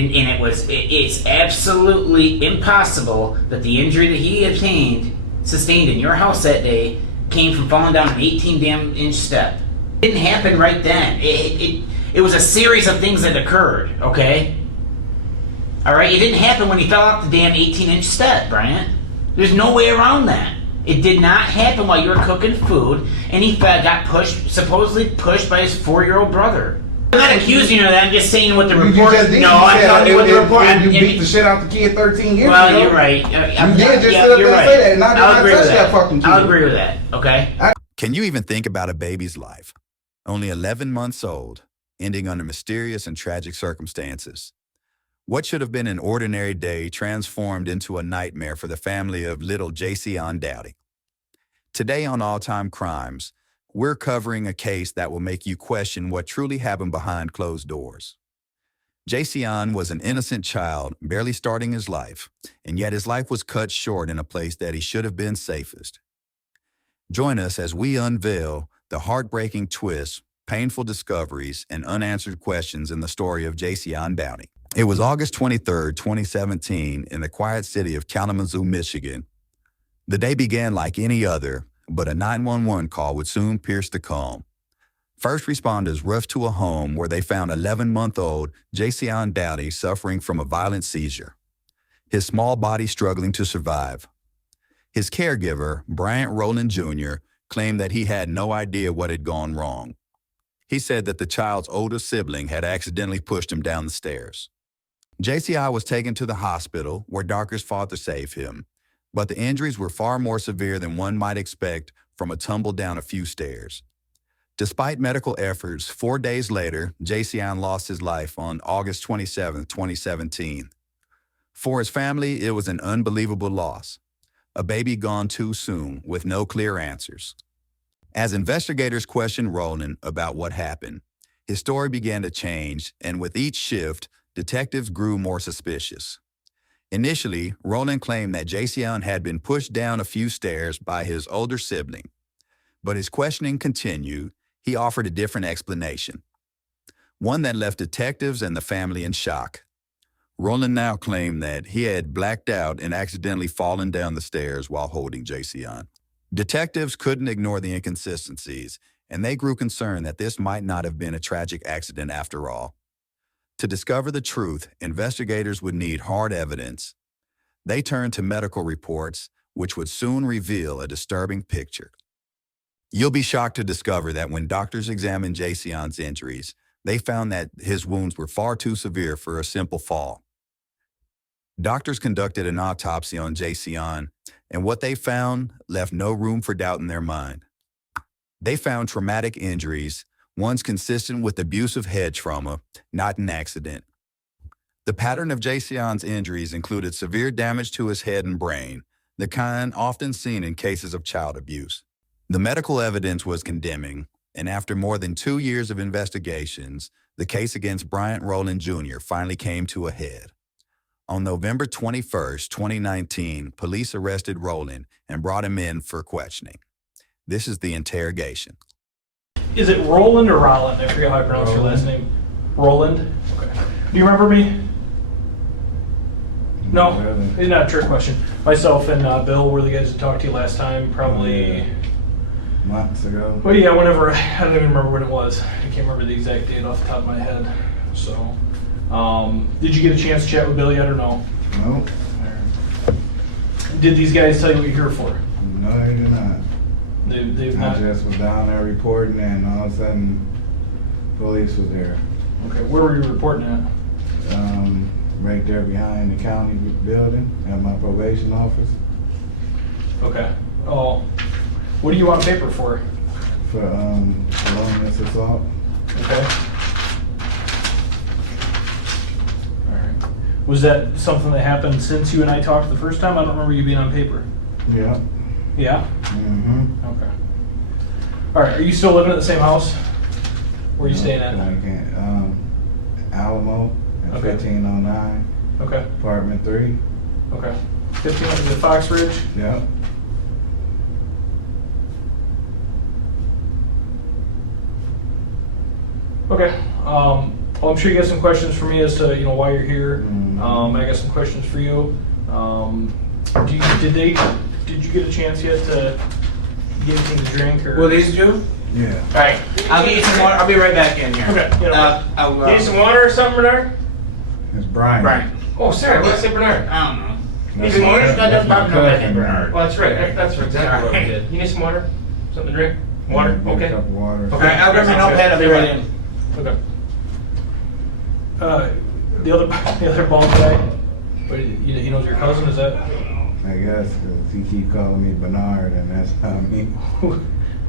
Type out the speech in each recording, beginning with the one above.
didn't, and it's absolutely impossible that the injury that he sustained in your house that day came from falling down an 18 damn inch step. It didn't happen right then. It was a series of things that occurred, okay? All right, it didn't happen when he fell off the damn 18 inch step, Bryant. There's no way around that. It did not happen while you were cooking food, and he got supposedly pushed by his 4-year-old brother. I'm not accusing you of that. I'm just saying what the report. I'm telling you what the report. You beat the shit out the kid 13 years ago. Well, you're right. You did just say that, and I did not touch that fucking kid. I'll agree with that. Okay. Can you even think about a baby's life? Only 11 months old, ending under mysterious and tragic circumstances. What should have been an ordinary day transformed into a nightmare for the family of little Jaceyon Downey. Today on All Time Crimes, we're covering a case that will make you question what truly happened behind closed doors. Jaceyon was an innocent child, barely starting his life, and yet his life was cut short in a place that he should have been safest. Join us as we unveil the heartbreaking twists, painful discoveries, and unanswered questions in the story of Jaceyon Downey. It was August 23, 2017, in the quiet city of Kalamazoo, Michigan. The day began like any other, but a 911 call would soon pierce the calm. First responders rushed to a home where they found 11-month-old Jaceyon Downey suffering from a violent seizure, his small body struggling to survive. His caregiver, Bryant Rolland Jr., claimed that he had no idea what had gone wrong. He said that the child's older sibling had accidentally pushed him down the stairs. Jaceyon was taken to the hospital where doctors fought to save him, but the injuries were far more severe than one might expect from a tumble down a few stairs. Despite medical efforts, 4 days later, Jaceyon lost his life on August 27, 2017. For his family, it was an unbelievable loss. A baby gone too soon with no clear answers. As investigators questioned Rolland about what happened, his story began to change, and with each shift, detectives grew more suspicious. Initially, Rolland claimed that Jaceyon had been pushed down a few stairs by his older sibling. But as questioning continued, he offered a different explanation, one that left detectives and the family in shock. Rolland now claimed that he had blacked out and accidentally fallen down the stairs while holding Jaceyon. Detectives couldn't ignore the inconsistencies, and they grew concerned that this might not have been a tragic accident after all. To discover the truth, investigators would need hard evidence. They turned to medical reports, which would soon reveal a disturbing picture. You'll be shocked to discover that when doctors examined Jaceyon's injuries, they found that his wounds were far too severe for a simple fall. Doctors conducted an autopsy on Jaceyon, and what they found left no room for doubt in their mind. They found traumatic injuries, ones consistent with abusive head trauma, not an accident. The pattern of Jaceyon's injuries included severe damage to his head and brain, the kind often seen in cases of child abuse. The medical evidence was condemning, and after more than 2 years of investigations, the case against Bryant Rolland Jr. finally came to a head. On November 21, 2019, police arrested Rolland and brought him in for questioning. This is the interrogation. Is it Rolland or Rolland? I forget how I pronounce your last name. Rolland? Okay. Do you remember me? No? Not a trick question. Myself and Bill were the guys that talked to you last time, probably months ago. Well, yeah, whenever, I don't even remember when it was. I can't remember the exact date off the top of my head. So, did you get a chance to chat with Bill yet or no? No. Did these guys tell you what you're here for? No, they did not. They've I not? just was down there reporting, and all of a sudden, police was there. Okay, where were you reporting at? Right there behind the county building at my probation office. Okay. Oh, what do you want paper for? For felonious assault. Okay. All right. Was that something that happened since you and I talked the first time? I don't remember you being on paper. Yeah. Yeah? Mm-hmm. Okay. All right, are you still living at the same house? Where are you staying at? I can't. Alamo at Okay. 1509, Okay. apartment 3. Okay. 1500 Fox Ridge? Yep. Okay. Well, I'm sure you got some questions for me as to why you're here. Mhm. I got some questions for you. Did you get a chance yet to get anything to drink or? Will these do? Yeah. All right, I'll get you some water. I'll be right back in here. Okay. I'll, Need some water or something, Bernard? It's Brian. Brian. Oh, sorry. What did I say, Bernard? I don't know. Need some water? That's my cousin, Bernard. Well, that's right. That's exactly what I did. You need some water? Something to drink? Water? Get a Okay. cup of water. Okay. All right, I'll grab my notepad. I'll be right in. Okay. The other bald guy, but he knows your cousin. Is that I guess, because he keep calling me Bernard, and that's not me.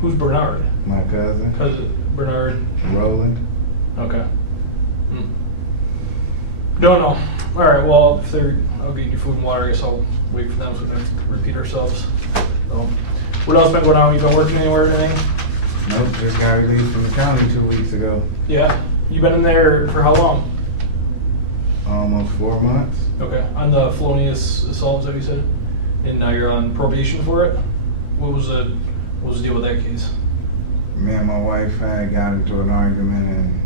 who's Bernard? My cousin, Cousin Bernard. Rolland. Okay. Don't know. All right. Well, if I'll get you food and water. I guess I'll wait for them so we don't repeat ourselves. So, what else been going on? You been working anywhere or anything? Nope, just got released from the county 2 weeks ago. Yeah. You been in there for how long? Almost 4 months. Okay. On the felonious assault, as you said, and now you're on probation for it. What was the deal with that case? Me and my wife had got into an argument, and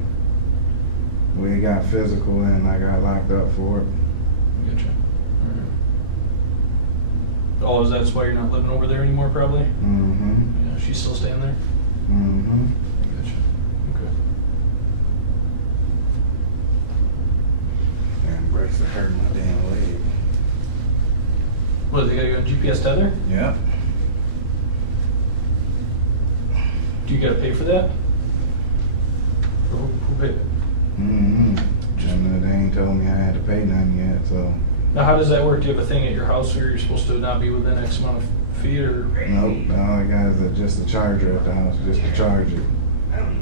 we got physical, and I got locked up for it. Gotcha. All right. Oh, that's why you're not living over there anymore, probably? Mm-hmm. Yeah, she's still staying there? Mm-hmm. Gotcha. Okay. And breaks are hurting my damn leg. What, they got you on GPS tether? Yep. Do you gotta pay for that? Or who paid it? Mm-hmm. And they ain't told me I had to pay nothing yet, so. Now, how does that work? Do you have a thing at your house where you're supposed to not be within X amount of feet, or? Nope, all I got is just a charger at the house, just to charge it.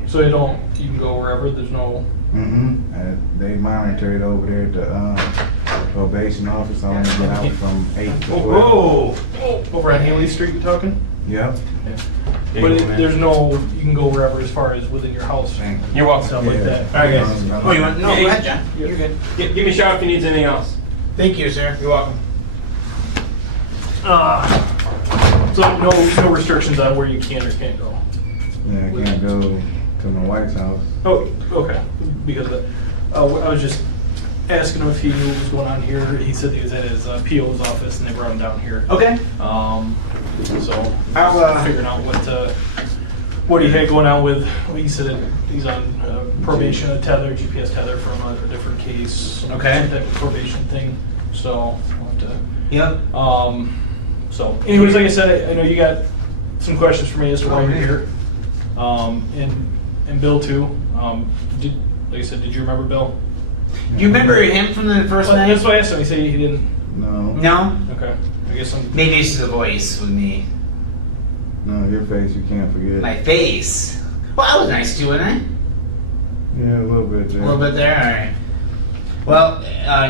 So you can go wherever, there's no... Mm-hmm. They monitor it over there at the probation office. I only get out from 8 to 12. Whoa! Over on Haley Street, you talking? Yep. Yeah. But there's no, you can go wherever as far as within your house, Thank you. You're welcome. stuff like Yeah. that. All right, guys. Oh, you want? No, Yeah, go ahead, John. You're good. Give me a shout if you need anything else. Thank you, sir. You're welcome. So no restrictions on where you can or can't go? Yeah, I can't go to my wife's house. Oh, okay, because of that. I was just asking him if he knew what was going on here. He said he was at his PO's office and they brought him down here. Okay. So I'll figuring out what he had going on with. He said he's on probation, a tether, GPS tether from a different case. Some Okay. type of probation thing. So I'll have to. Yep. So, anyways, like I said, I know you got some questions for me as to why you're here. And Bill too. Like I said, did you remember Bill? Do you remember him from the first Well, night? that's why I asked him. He said he didn't. No. No. Okay. I guess I'm. Maybe it's the voice with me. No, your face you can't forget. My face. Well, I was nice to you, wasn't Yeah, a little bit, I? Jay. A little bit there. All right. Well,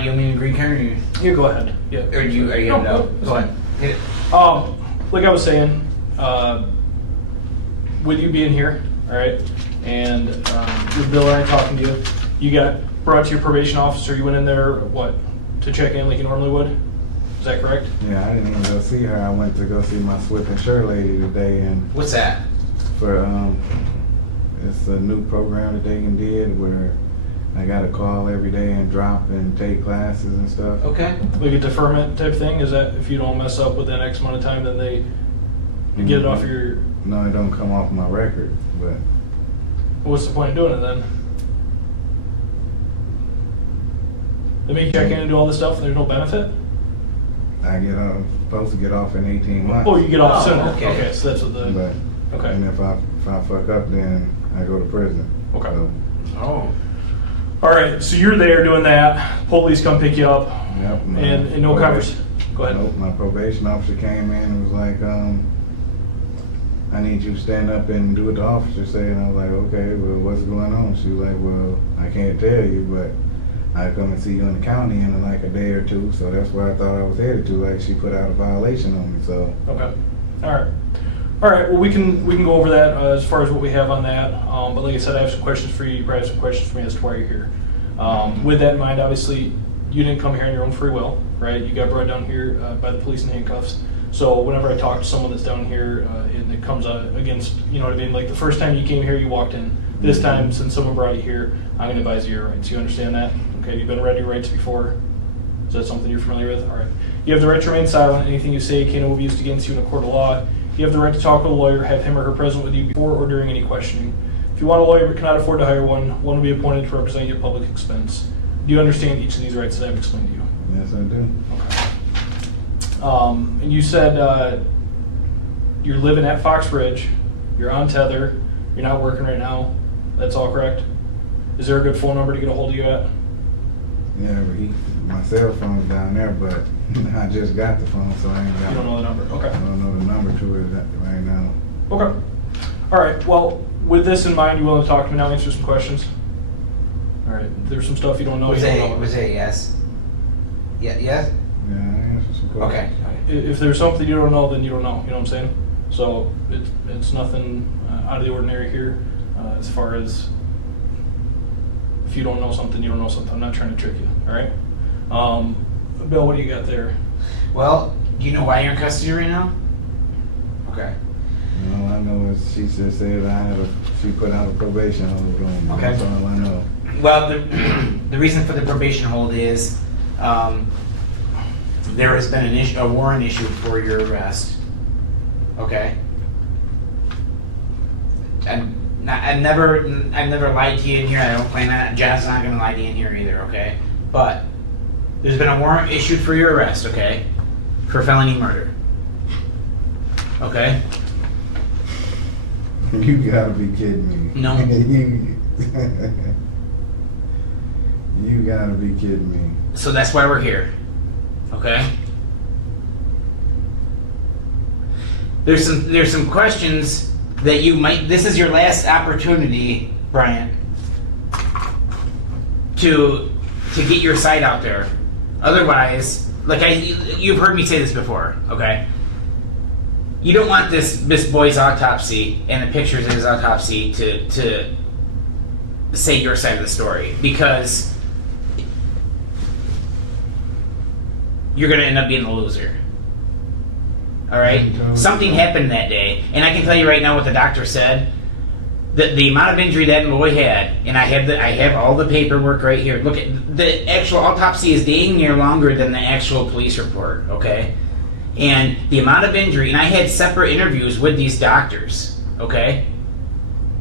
you want me to green card or you? You go ahead. Yeah. Or are you No, no, no, Go ahead. Hit it. Like I was saying, with you being here, all right, and with Bill and I talking to you, you got brought to your probation officer. You went in there, what, to check in like you normally would? Is that correct? Yeah, I didn't even go see her. I went to go see my Swift and Sure lady today, and What's that? for it's a new program that they did where I got a call every day and drop and take classes and stuff. Okay. Like a deferment type thing? Is that if you don't mess up within X amount of time, then they get it off your... No, it don't come off my record, but What's the point of doing it then? They make you check in and do all this stuff and there's no benefit? I get off, supposed to get off in 18 months. Oh, you get off Oh, sooner. okay. Okay, so that's what the... But Okay. and if I fuck up, then I go to prison. Okay. So, Oh. All right, so you're there doing that. Police come pick you up, yep. and no conversation. Go ahead. Nope, my probation officer came in and was like, I need you to stand up and do what the officer said. And I was like, okay, well, what's going on? She was like, well, I can't tell you, but I come and see you in the county in like a day or two. So that's where I thought I was headed to. Like, she put out a violation on me. So Okay. All right. All right. Well, we can go over that as far as what we have on that. But like I said, I have some questions for you. You probably have some questions for me as to why you're here. With that in mind, obviously, you didn't come here on your own free will, right? You got brought down here by the police in handcuffs. So whenever I talk to someone that's down here and it comes against, you know what I mean? Like the first time you came here, you walked in This time, since someone brought you here, I'm going to advise you your rights. You understand that? Okay, you've been read your rights before. Is that something you're familiar with? All right. You have the right to remain silent. Anything you say can be used against you in a court of law. You have the right to talk with a lawyer, have him or her present with you before or during any questioning. If you want a lawyer but cannot afford to hire one will be appointed to represent you at public expense. Do you understand each of these rights that I've explained to you? Yes, I do. Okay. And you said you're living at Fox Ridge, you're on tether, you're not working right now. That's all correct? Is there a good phone number to get a hold of you at? Yeah, but my cell phone's down there, but I just got the phone, so I ain't got. You don't know the number? Okay. I don't know the number to it right now. Okay. All right. Well, with this in mind, you willing to talk to me now, answer some questions? All right. There's some stuff you don't know. Was you it don't know. yes? Yeah, yes? Yeah, I answered some questions. Okay. If there's something you don't know, then you don't know. You know what I'm saying? So it's nothing out of the ordinary here. As far as if you don't know something, you don't know something. I'm not trying to trick you. All right. Bill, what do you got there? Well, do you know why you're in custody right now? Okay. All I know is she just said she put out a probation hold on me. Okay. That's all I know. Well, the reason for the probation hold is there has been a warrant issued for your arrest. Okay. I've never lied to you in here. I don't plan on it. John's not going to lie to you in here either. Okay. But there's been a warrant issued for your arrest. Okay. For felony murder. Okay. You gotta be kidding me. No. You gotta be kidding me. So that's why we're here. Okay. There's some questions that you might. This is your last opportunity, Bryant, to get your side out there. Otherwise, you've heard me say this before. Okay. You don't want this boy's autopsy and the pictures of his autopsy to say your side of the story, because you're going to end up being the loser. All right? Something happened that day, and I can tell you right now what the doctor said. The amount of injury that boy had, and I have all the paperwork right here. Look at the actual autopsy is dang near longer than the actual police report. Okay. And the amount of injury, and I had separate interviews with these doctors, okay?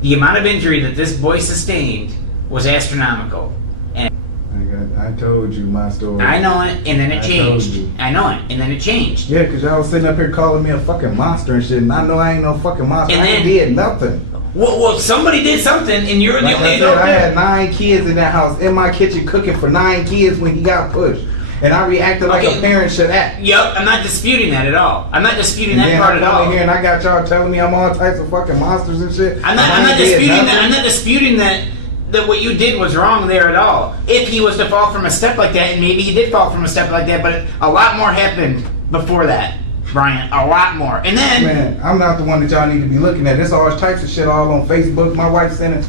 The amount of injury that this boy sustained was astronomical. And I told you my story. I know it, and then it changed. Told you. I know it, and then it changed. Yeah, because y'all was sitting up here calling me a fucking monster and shit, and I know I ain't no fucking monster. And I ain't then- did nothing. Well, somebody did something, and you're Like the only I said, I had adult. 9 kids in that house, in my kitchen, cooking for 9 kids when he got pushed. And I reacted like Okay. a parent should act. Yep, I'm not disputing that at all. I'm not disputing And that then part I at come all. in here and I got y'all telling me I'm all types of fucking monsters and shit. I'm And I not ain't did disputing that. nothing. I'm not disputing that what you did was wrong there at all. If he was to fall from a step like that, and maybe he did fall from a step like that, but a lot more happened before that, Bryant. A lot more. And then Man, I'm not the one that y'all need to be looking at. There's all types of shit all on Facebook. My wife sending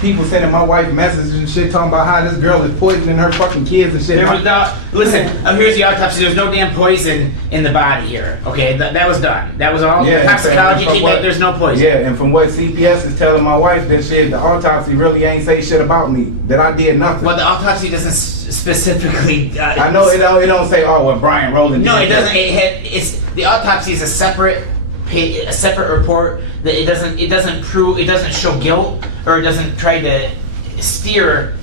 people sending my wife messages and shit talking about how this girl is poisoning her fucking kids and shit. there was no. Listen, here's the autopsy. There's no damn poison in the body here. Okay, that was done. That was all. Yeah, Toxicology and from came back. what- There's no poison. Yeah, and from what CPS is telling my wife, that shit, the autopsy really ain't say shit about me. That I did nothing. Well, the autopsy doesn't specifically. I know it don't say, oh, well, Bryant Rolland. No, did it doesn't. that. It's the autopsy is a separate report. That it doesn't prove. It doesn't show guilt, or it doesn't try to steer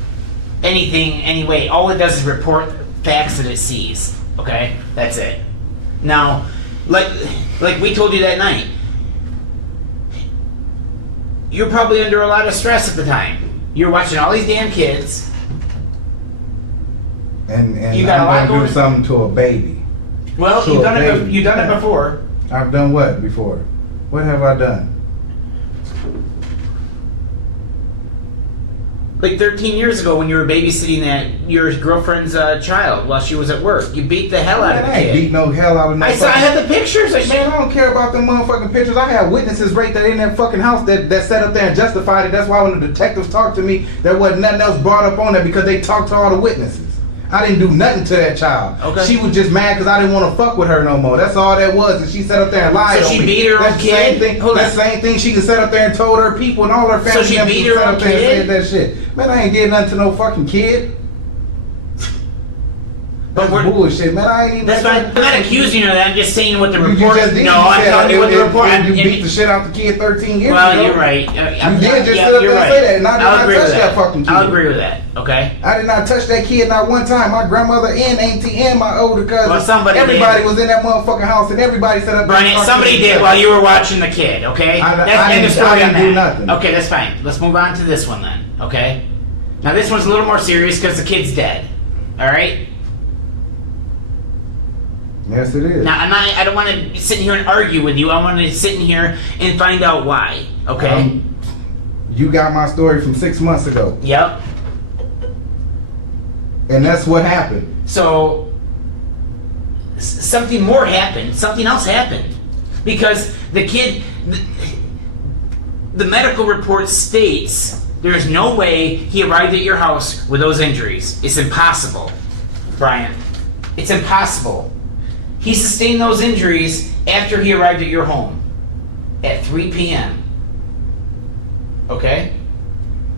anything anyway. All it does is report facts that it sees. Okay, that's it. Now, like we told you that night, you're probably under a lot of stress at the time. You're watching all these damn kids. And You got a lot I'm gonna going- do something to a baby. Well, To you've a done it. baby. You've done it before. I've done what before? What have I done? Like 13 years ago when you were babysitting your girlfriend's child while she was at work. You beat the hell out of Man, the I ain't beat kid. no hell out of no I fucking... had the pictures. Man, I don't care about them motherfucking pictures. I had witnesses right there in that fucking house that sat up there and justified it. That's why when the detectives talked to me, there wasn't nothing else brought up on that because they talked to all the witnesses. I didn't do nothing to that child. Okay. She was just mad because I didn't want to fuck with her no more. That's all that was. And she sat up there and lied So on she me. beat her own That's the kid? same thing. Hold That's on. the same thing she could sit up there and told her people and all her family she members beat sat her own up there and kid? said that shit. Man, I ain't did nothing to no fucking kid. But That's bullshit, man. I ain't even. That's fine. I'm not accusing you of that. I'm just saying what the You report. just did. No, You I'm said telling you what the report. You beat the shit out the kid 13 years Well, ago. you're right. You did just sit up there and say that, and I did I'll not agree touch with that fucking kid. I'll agree with that. Okay. I did not touch that kid not one time. My grandmother and auntie and my older cousin. Well, somebody everybody did. was in that motherfucking house, and everybody set up. Brian, somebody did while you were watching the kid. Okay. I That's the end of story didn't on do that. nothing. Okay, that's fine. Let's move on to this one then. Okay. Now this one's a little more serious because the kid's dead. All right. Yes, it is. Now I don't want to sit in here and argue with you. I want to sit in here and find out why. Okay. You got my story from 6 months ago, Yep. and that's what happened. So something more happened. Something else happened because the kid, the medical report states there is no way he arrived at your house with those injuries. It's impossible, Bryant. It's impossible. He sustained those injuries after he arrived at your home at 3 p.m. Okay?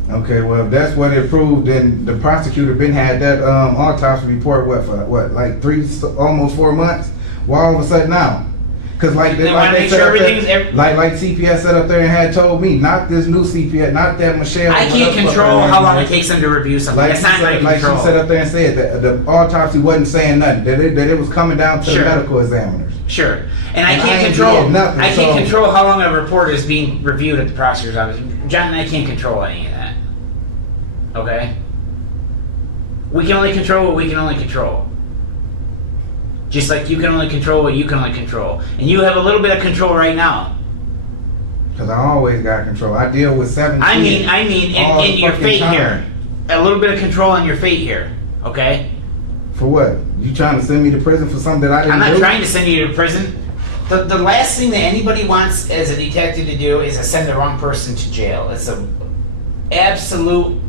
Okay, well, if that's what it proved, then the prosecutor been had that autopsy report. Like almost 4 months? Why all of a sudden now? Because like They wanna make sure everything's like CPS sat up there and had told me, not this new CPS, not that Michelle. I can't control how long it takes them to review something. That's not my Like control. she sat up there and said that the autopsy wasn't saying nothing. That it was coming down to Sure. the medical examiners. Sure. And I And I can't ain't control did nothing, I can't so- control how long a report is being reviewed at the prosecutor's office. John and I can't control any of that. Okay? We can only control what we can only control. Just like you can only control what you can only control. And you have a little bit of control right now. Because I always got control. I deal with 7 I kids mean all in the your fucking fate time. here. A little bit of control on your fate here. Okay? For what? You trying to send me to prison for something that I didn't I'm not do? trying to send you to prison. The last thing that anybody wants as a detective to do is to send the wrong person to jail. It's a absolute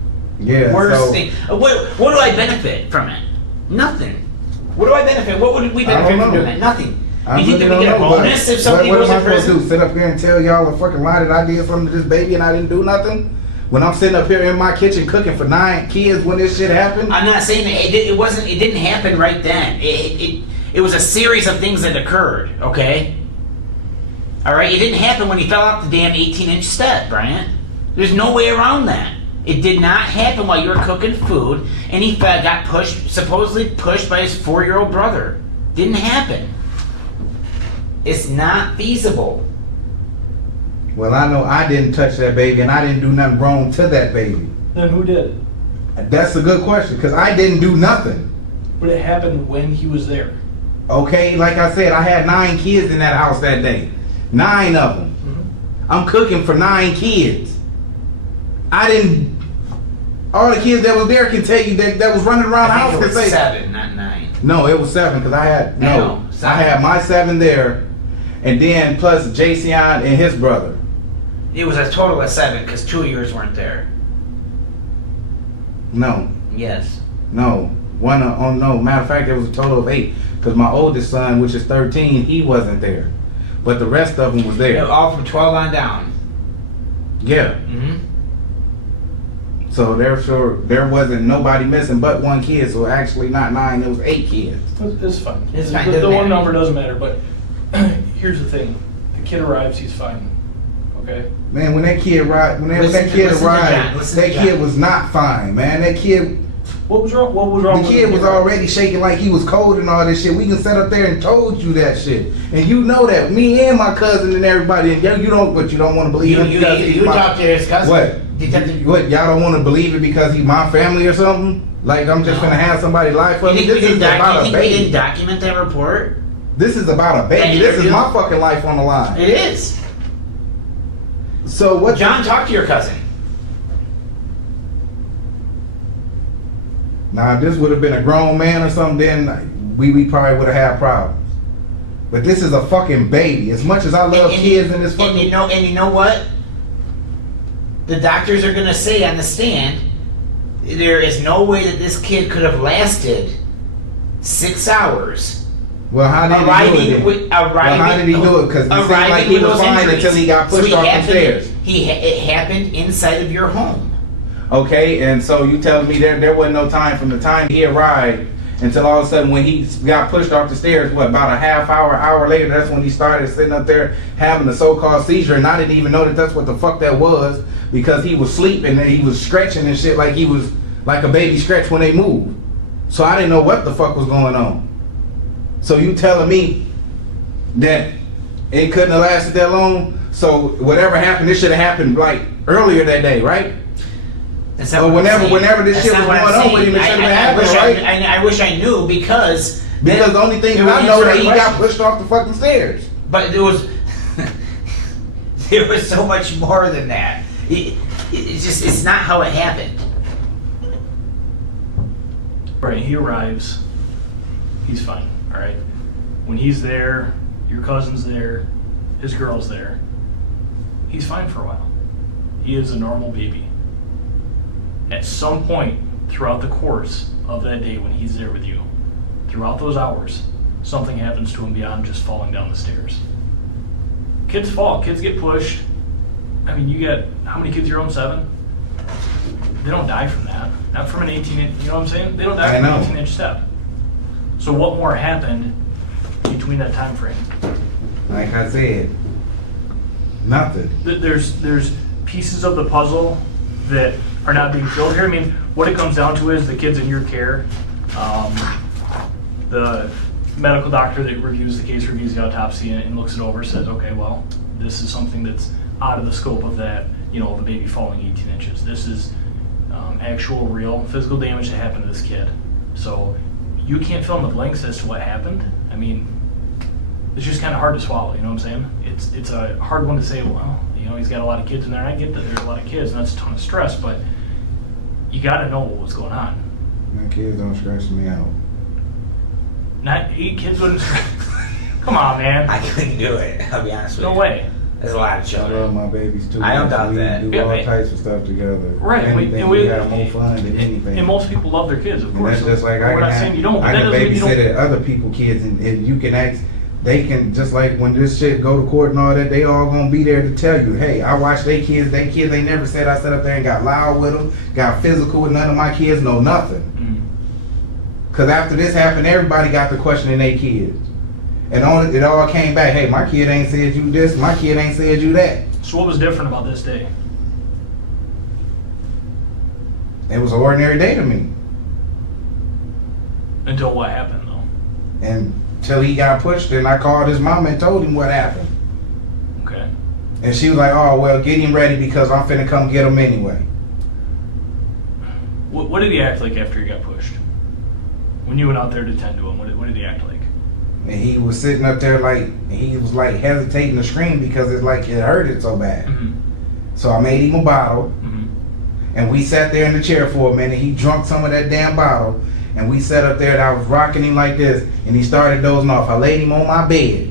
Yeah, worst so, thing. What do I benefit from it? Nothing. What do I benefit? What would we I don't benefit from know. doing that? Nothing. I You think really that we don't get a know, but bonus if somebody what goes am I to supposed to prison? do? Sit up here and tell y'all a fucking lie that I did something to this baby and I didn't do nothing? When I'm sitting up here in my kitchen cooking for 9 kids when this shit happened? I'm not saying that it wasn't. It didn't happen right then. It was a series of things that occurred. Okay. All right. It didn't happen when he fell off the damn 18-inch step, Bryant. There's no way around that. It did not happen while you were cooking food, and he got pushed, supposedly pushed by his 4-year-old brother. Didn't happen. It's not feasible. Well, I know I didn't touch that baby and I didn't do nothing wrong to that baby. Then who did? That's a good question because I didn't do nothing. But it happened when he was there. Okay, like I said, I had 9 kids in that house that day. 9 of them. I'm cooking for 9 kids. I didn't. All the kids that was there can tell you that was running around the I house think it can was say 7, not 9. No, it was 7 because I had I know, 7. I had my 7 there, and then plus Jaceyon and his brother. It was a total of 7 because 2 of yours weren't there. No, Yes. no, no. Matter of fact, there was a total of 8 because my oldest son, which is 13, he wasn't there, but the rest of them was there. All from 12 on down. Yeah. Mm-hmm. So therefore, there wasn't nobody missing but 1 kid. So actually, not 9. It was 8 kids. It's fine. It's fine, The doesn't one matter. number doesn't matter, but here's the thing. The kid arrives, he's fine. Okay? Man, when that kid arrived, Listen to John, that listen to kid John. was not fine, man. That kid, What was wrong? What was wrong the with kid was already shaking like he was cold and all this shit. We can sit up there and told you that shit, and you know that. Me and my cousin and everybody, and you don't, but you don't want to believe it because he's You my- talked to his cousin. What? Detective. What? Y'all don't want to believe it because he's my family or something? Like I'm just No. gonna have somebody lie for You me? think, This is about a we baby. didn't document that report? This is about a baby. That This is interview? my fucking life on the line. It is. So what? John, talk to your cousin. Now, if this would have been a grown man or something, then we probably would have had problems. But this is a fucking baby. As much as I love kids in this fucking... And you know what? The doctors are going to say on the stand, there is no way that this kid could have lasted 6 hours. Well, how did he do it? How did he do it? Because it seemed like he was fine until he got pushed off the stairs. It happened inside of your home. Okay, and so you telling me there wasn't no time from the time he arrived until all of a sudden when he got pushed off the stairs, what, about a half hour later, that's when he started sitting up there having a so-called seizure, and I didn't even know that that's what the fuck that was, because he was sleeping and he was stretching and shit like he was like a baby stretch when they move. So I didn't know what the fuck was going on. So you telling me that it couldn't have lasted that long? So whatever happened, this should have happened like earlier that day, right? So whenever this shit was going on with him, it should have happened, right? I wish I knew, because the only thing that I know that he got pushed off the fucking stairs. But there was so much more than that. It's not how it happened. Right, he arrives, he's fine, all right? When he's there, your cousin's there, his girl's there, he's fine for a while. He is a normal baby. At some point throughout the course of that day when he's there with you, throughout those hours, something happens to him beyond just falling down the stairs. Kids fall, kids get pushed. I mean, you got, how many kids you own? 7? They don't die from that. Not from an 18-inch, you know what I'm saying? They don't die from an 18-inch step. So what more happened between that time frame? Like I said, nothing. There's pieces of the puzzle that are not being filled here. I mean, what it comes down to is the kids in your care, the medical doctor that reviews the case, reviews the autopsy, and looks it over, says, okay, well, this is something that's out of the scope of that, of a baby falling 18 inches. This is actual, real physical damage that happened to this kid. So you can't fill in the blanks as to what happened. I mean, it's just kind of hard to swallow, you know what I'm saying? It's a hard one to say, well, he's got a lot of kids in there, and I get that there's a lot of kids, and that's a ton of stress, but you got to know what was going on. My kids don't stress me out. Not 8 kids wouldn't stress. Come on, man. I couldn't do it, I'll be honest with you. No way. There's a lot of I children. love my babies too. I don't doubt that. We do all types of stuff together. Right. Anything, we have more fun than anything. And most people love their kids, of And course. that's just like We're not saying you don't, but I that can doesn't mean you babysit don't. other people's kids, and you can ask. They can, just like when this shit go to court and all that, they all gonna be there to tell you, hey, I watched they kids. They never said I sat up there and got loud with them, got physical with none of my kids, no nothing. Cause after this happened, everybody got to questioning their kids, and it all came back. Hey, my kid ain't said you this, my kid ain't said you that. So what was different about this day? It was an ordinary day to me. Until what happened, though? Until he got pushed, and I called his mom and told him what happened. Okay. And she was like, oh, well, get him ready because I'm finna come get him anyway. What did he act like after he got pushed? When you went out there to tend to him, what did he act like? And he was sitting up there he was hesitating to scream because it hurted so bad. Mm-hmm. So I made him a bottle, Mm-hmm. and we sat there in the chair for a minute. He drunk some of that damn bottle, and we sat up there and I was rocking him like this, and he started dozing off. I laid him on my bed,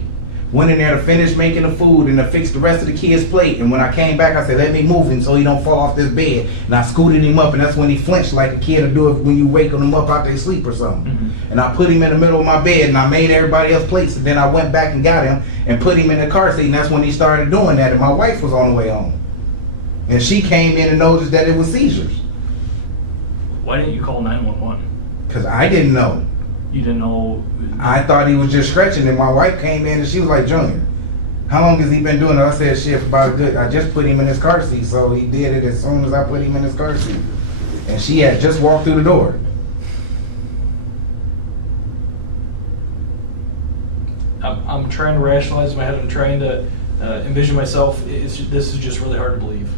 went in there to finish making the food and to fix the rest of the kids' plate. And when I came back, I said, let me move him so he don't fall off this bed. And I scooted him up, and that's when he flinched like a kid will do it when you wake them up out their sleep or something. Mm-hmm. And I put him in the middle of my bed, and I made everybody else plates, and then I went back and got him and put him in the car seat, and that's when he started doing that, and my wife was on the way home. And she came in and noticed that it was seizures. Why didn't you call 911? Because I didn't know. You didn't know? I thought he was just stretching, and my wife came in and she was like, Junior, how long has he been doing it? I said, shit, for about a good, I just put him in his car seat, so he did it as soon as I put him in his car seat. And she had just walked through the door. I'm trying to rationalize in my head. I'm trying to envision myself. This is just really hard to believe.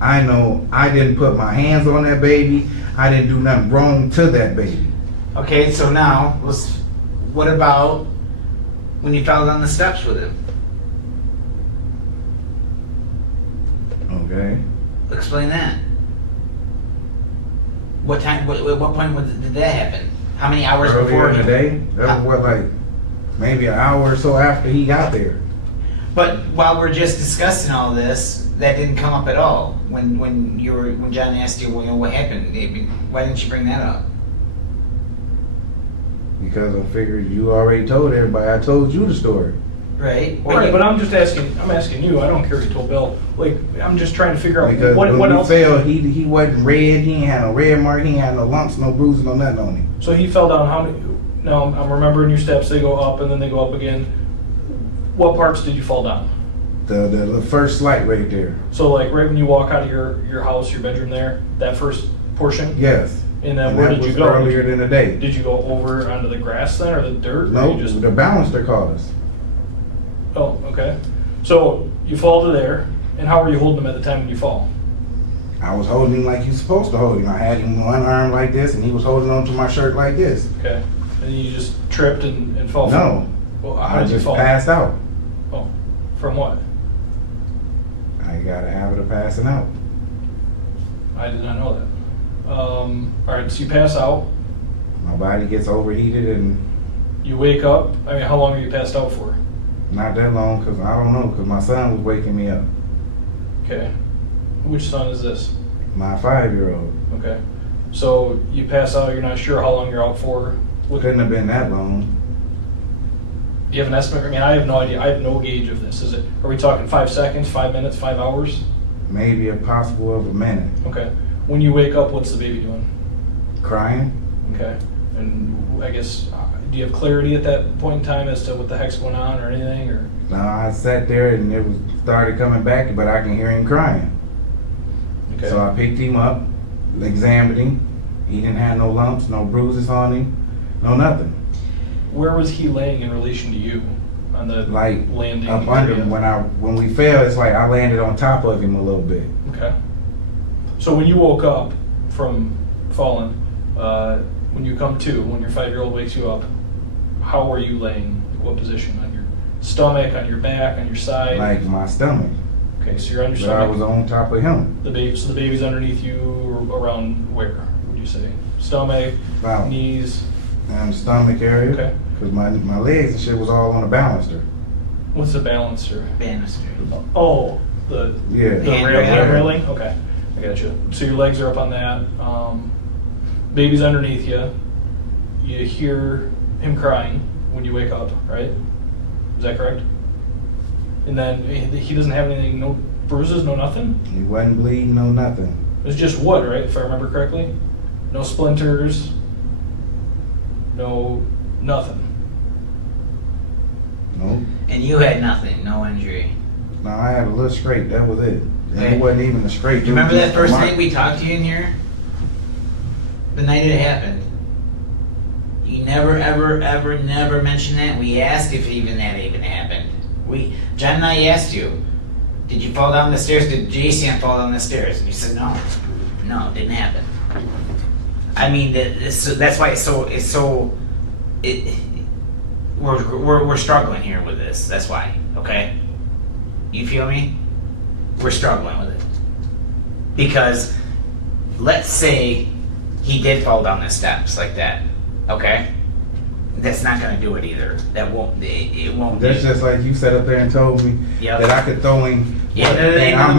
I know I didn't put my hands on that baby. I didn't do nothing wrong to that baby. Okay, so now, what about when you fell down the steps with him? Okay. Explain that. What time? What point did that happen? How many hours Earlier before in the day? That was maybe an hour or so after he got there. But while we're just discussing all this, that didn't come up at all when John asked you, well, you know, what happened? Why didn't you bring that up? Because I figured you already told everybody. I told you the story. Right. All right, but I'm asking you. I don't care if you told Bill. Like, I'm just trying to figure out Because what when else. he fell, he wasn't red. He ain't had no red mark. He ain't had no lumps, no bruises, no nothing on him. So he fell down how many? Now I'm remembering your steps. They go up and then they go up again. What parts did you fall down? The first slight right there. So like right when you walk out of your house, your bedroom there, that first portion? Yes. And then And where that did you was go? earlier in the day. Did you go over onto the grass then or the dirt? Or No, you just... the balancer called us. Oh, okay. So you fall to there, and how were you holding him at the time when you fall? I was holding him like you're supposed to hold him. I had him one arm like this, and he was holding on to my shirt like this. Okay. And you just tripped and fell? No. Well, how I did you just fall? passed out. Oh, from what? I got a habit of passing out. I did not know that. All right, so you pass out. My body gets overheated and You wake up. I mean, how long are you passed out for? not that long, because I don't know, because my son was waking me up. Okay. Which son is this? My 5-year-old. Okay. So you pass out. You're not sure how long you're out for. Couldn't have been that long. Do you have an estimate? I mean, I have no idea. I have no gauge of this. Are we talking 5 seconds, 5 minutes, 5 hours? Maybe a possible of a minute. Okay. When you wake up, what's the baby doing? Crying. Okay. And I guess, do you have clarity at that point in time as to what the heck's going on or anything? Or Now I sat there and it was started coming back, but I can hear him crying. okay. So I picked him up, examined him. He didn't have no lumps, no bruises on him, no nothing. Where was he laying in relation to you on the Like landing? up under area? him. When we fell, it's like I landed on top of him a little bit. Okay. So when you woke up from falling, when you come to, when your 5-year-old wakes you up, how are you laying? What position? On your stomach, on your back, on your side? Like my stomach. Okay, so you're on your But I stomach. was on top of him. So the baby's underneath you, or around where would you say? Stomach, About knees. in the stomach area. Okay. Because my legs and shit was all on a balancer. What's a balancer? Banister. Oh, the Yeah. Hand railing. Okay, I got you. So your legs are up on that. Baby's underneath you. You hear him crying when you wake up, right? Is that correct? And then he doesn't have anything, no bruises, no nothing? He wasn't bleeding, no nothing. It's just wood, right, if I remember correctly? No splinters, no nothing. Nope. And you had nothing, no injury. No, I had a little scrape, that was it. And Okay. it wasn't even a scrape. Do you remember it was that just a first mark. night we talked to you in here? The night it happened. You never, ever, ever, never mentioned that. We asked if that even happened. John and I asked you, did you fall down the stairs? Did Jaceyon fall down the stairs? And you said no. No, it didn't happen. I mean, that's why we're struggling here with this. That's why, okay? You feel me? We're struggling with it. Because let's say he did fall down the steps like that, okay? That's not gonna do it either. That won't, it won't That's do. just like you sat up there and told me Yep. that I could throw him. Yeah, and I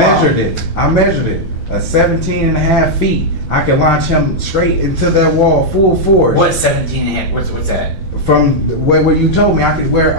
measured it. A 17 and a half feet. I could launch him straight into that wall full force. What's 17 and a half? What's that? From where you told me I could where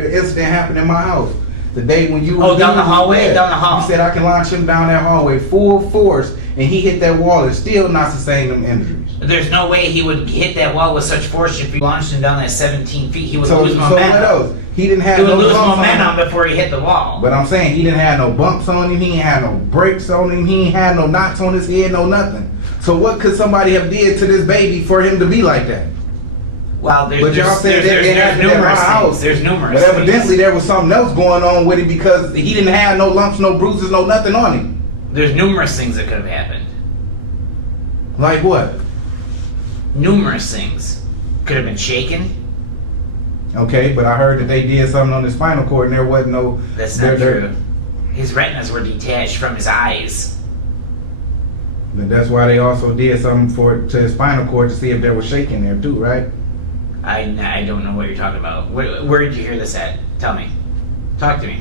the incident happened in my house. The day when you Oh, down the hallway? Down the hall. You said I can launch him down that hallway full force, and he hit that wall and still not sustain them injuries. There's no way he would hit that wall with such force if you launched him down that 17 feet. He would lose So momentum. what else? He didn't have He would no lose bumps on momentum him. before he hit the wall. But I'm saying he didn't have no bumps on him. He ain't had no breaks on him. He ain't had no knots on his head. No nothing. So what could somebody have did to this baby for him to be like that? Well, But y'all said that it happened at my numerous house. things. There's numerous But evidently things. there was something else going on with it because he didn't have no lumps, no bruises, no nothing on him. There's numerous things that could have happened. Like what? Numerous things. Could have been shaken. Okay, but I heard that they did something on his spinal cord and there wasn't no... That's not there- true. His retinas were detached from his eyes. But that's why they also did something to his spinal cord to see if there was shaking there too, right? I don't know what you're talking about. Where did you hear this at? Tell me. Talk to me.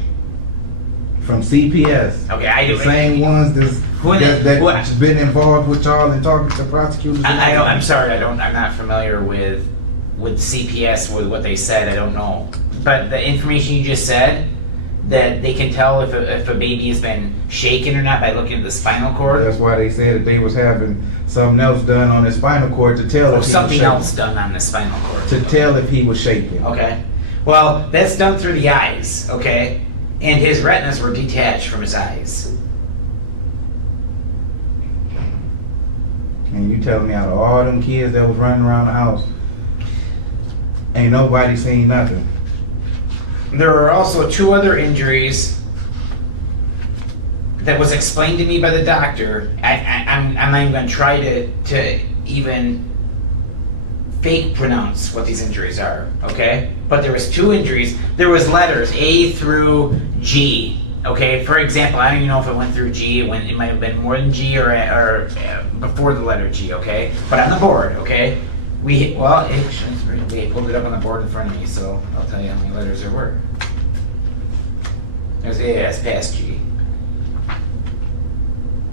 from CPS. Okay, I do. The same ones that's been involved with y'all and talking to prosecutors. I'm sorry. I'm not familiar with CPS with what they said. I don't know. But the information you just said, that they can tell if a baby has been shaken or not by looking at the spinal cord. That's why they said that they was having something else done on his spinal cord to tell if he was something shaking. else done on the spinal cord. To tell if he was shaking. Okay. Well, that's done through the eyes, okay? And his retinas were detached from his eyes. And you telling me out of all them kids that was running around the house, ain't nobody seen nothing. There were also 2 other injuries that was explained to me by the doctor. I'm not even going to try to even fake pronounce what these injuries are, okay? But there was 2 injuries. There was letters A through G, okay? For example, I don't even know if it went through G. It might have been more than G or before the letter G, okay? But on the board, okay? We pulled it up on the board in front of me, so I'll tell you how many letters there were. There's A, S, past G.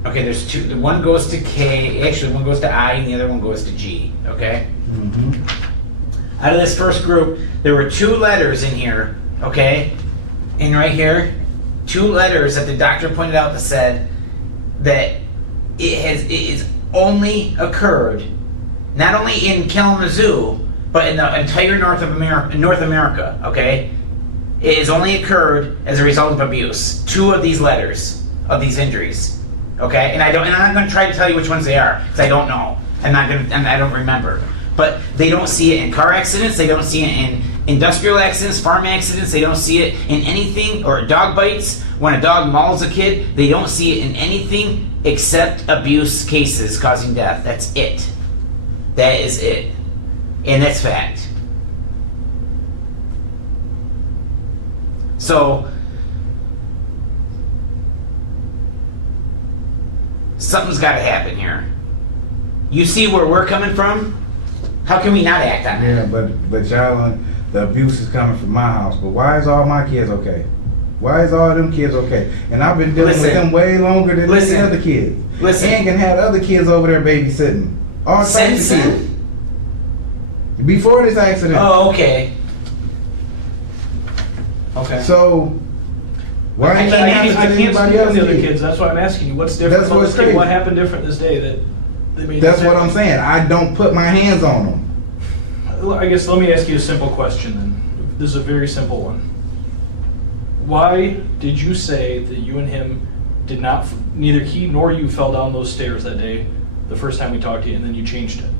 Okay, there's 2. One goes to K. Actually, one goes to I, and the other one goes to G. Okay. Mm-hmm. Out of this first group, there were 2 letters in here. Okay, and right here, 2 letters that the doctor pointed out that said that it is only occurred not only in Kalamazoo but in the entire North America. Okay, it has only occurred as a result of abuse. 2 of these letters of these injuries. Okay, and I'm not going to try to tell you which ones they are because I don't know. I don't remember. But they don't see it in car accidents. They don't see it in industrial accidents, farm accidents. They don't see it in anything, or dog bites. When a dog mauls a kid, they don't see it in anything except abuse cases causing death. That's it. That is it. And that's fact. So, something's got to happen here. You see where we're coming from? How can we not act on that? Yeah, but y'all, the abuse is coming from my house. But why is all my kids okay? Why is all them kids okay? And I've been dealing with them way longer than the other kids. And can have other kids over there babysitting. All types of kids. Before this accident. Oh, okay. Okay. So why ain't that happening to I can't anybody speak on else? the other kids. That's why I'm asking you. What's different That's about what's this kid? crazy. What happened different this day that they made? That's what I'm saying. I don't put my hands on them. I guess let me ask you a simple question then. This is a very simple one. Why did you say that you and him did not, neither he nor you fell down those stairs that day, the first time we talked to you, and then you changed it?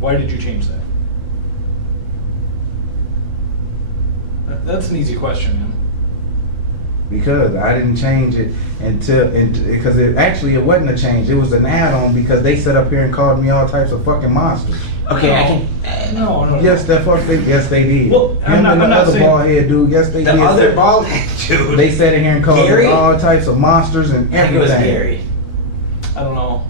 Why did you change that? That's an easy question, man. Because I didn't change it because it wasn't a change. It was an add-on because they sat up here and called me all types of fucking monsters. Okay, No. Yes, yes they did. Well, I'm Him not and the other saying- bald head dude. Yes, they the did. other bald head dude. They sat in here and called Gary? me all types of monsters and I think it was everything. Gary. I don't know.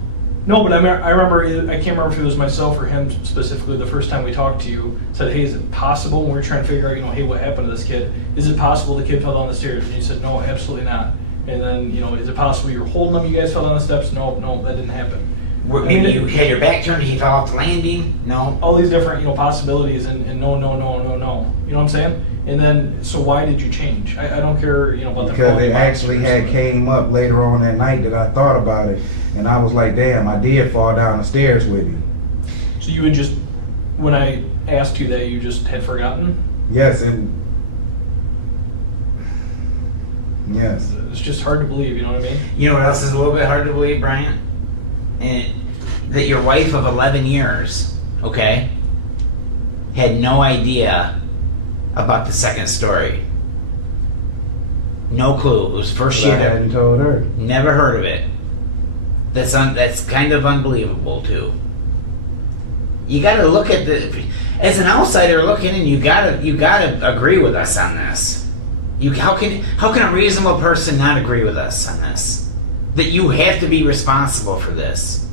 No, but I remember, I can't remember if it was myself or him specifically, the first time we talked to you, said, hey, is it possible, when we were trying to figure out, hey, what happened to this kid, is it possible the kid fell down the stairs? And you said, no, absolutely not. And then, is it possible you were holding him, you guys fell down the steps? No, that didn't happen. Maybe you had your back turned and he fell off the landing? No. All these different, possibilities and no. You know what I'm saying? And then, so why did you change? I don't care, about the Because it actually had came up later on that night that I thought about it, and I was like, damn, I did fall down the stairs with him. So you would just, when I asked you that, you just had forgotten? Yes, and yes. It's just hard to believe, you know what I mean? You know what else is a little bit hard to believe, Bryant? That your wife of 11 years, okay, had no idea about the second story. No clue. It was first But I year. hadn't told her. Never heard of it. That's kind of unbelievable too. You got to look at as an outsider looking in. You got to agree with us on this. How can a reasonable person not agree with us on this? That you have to be responsible for this.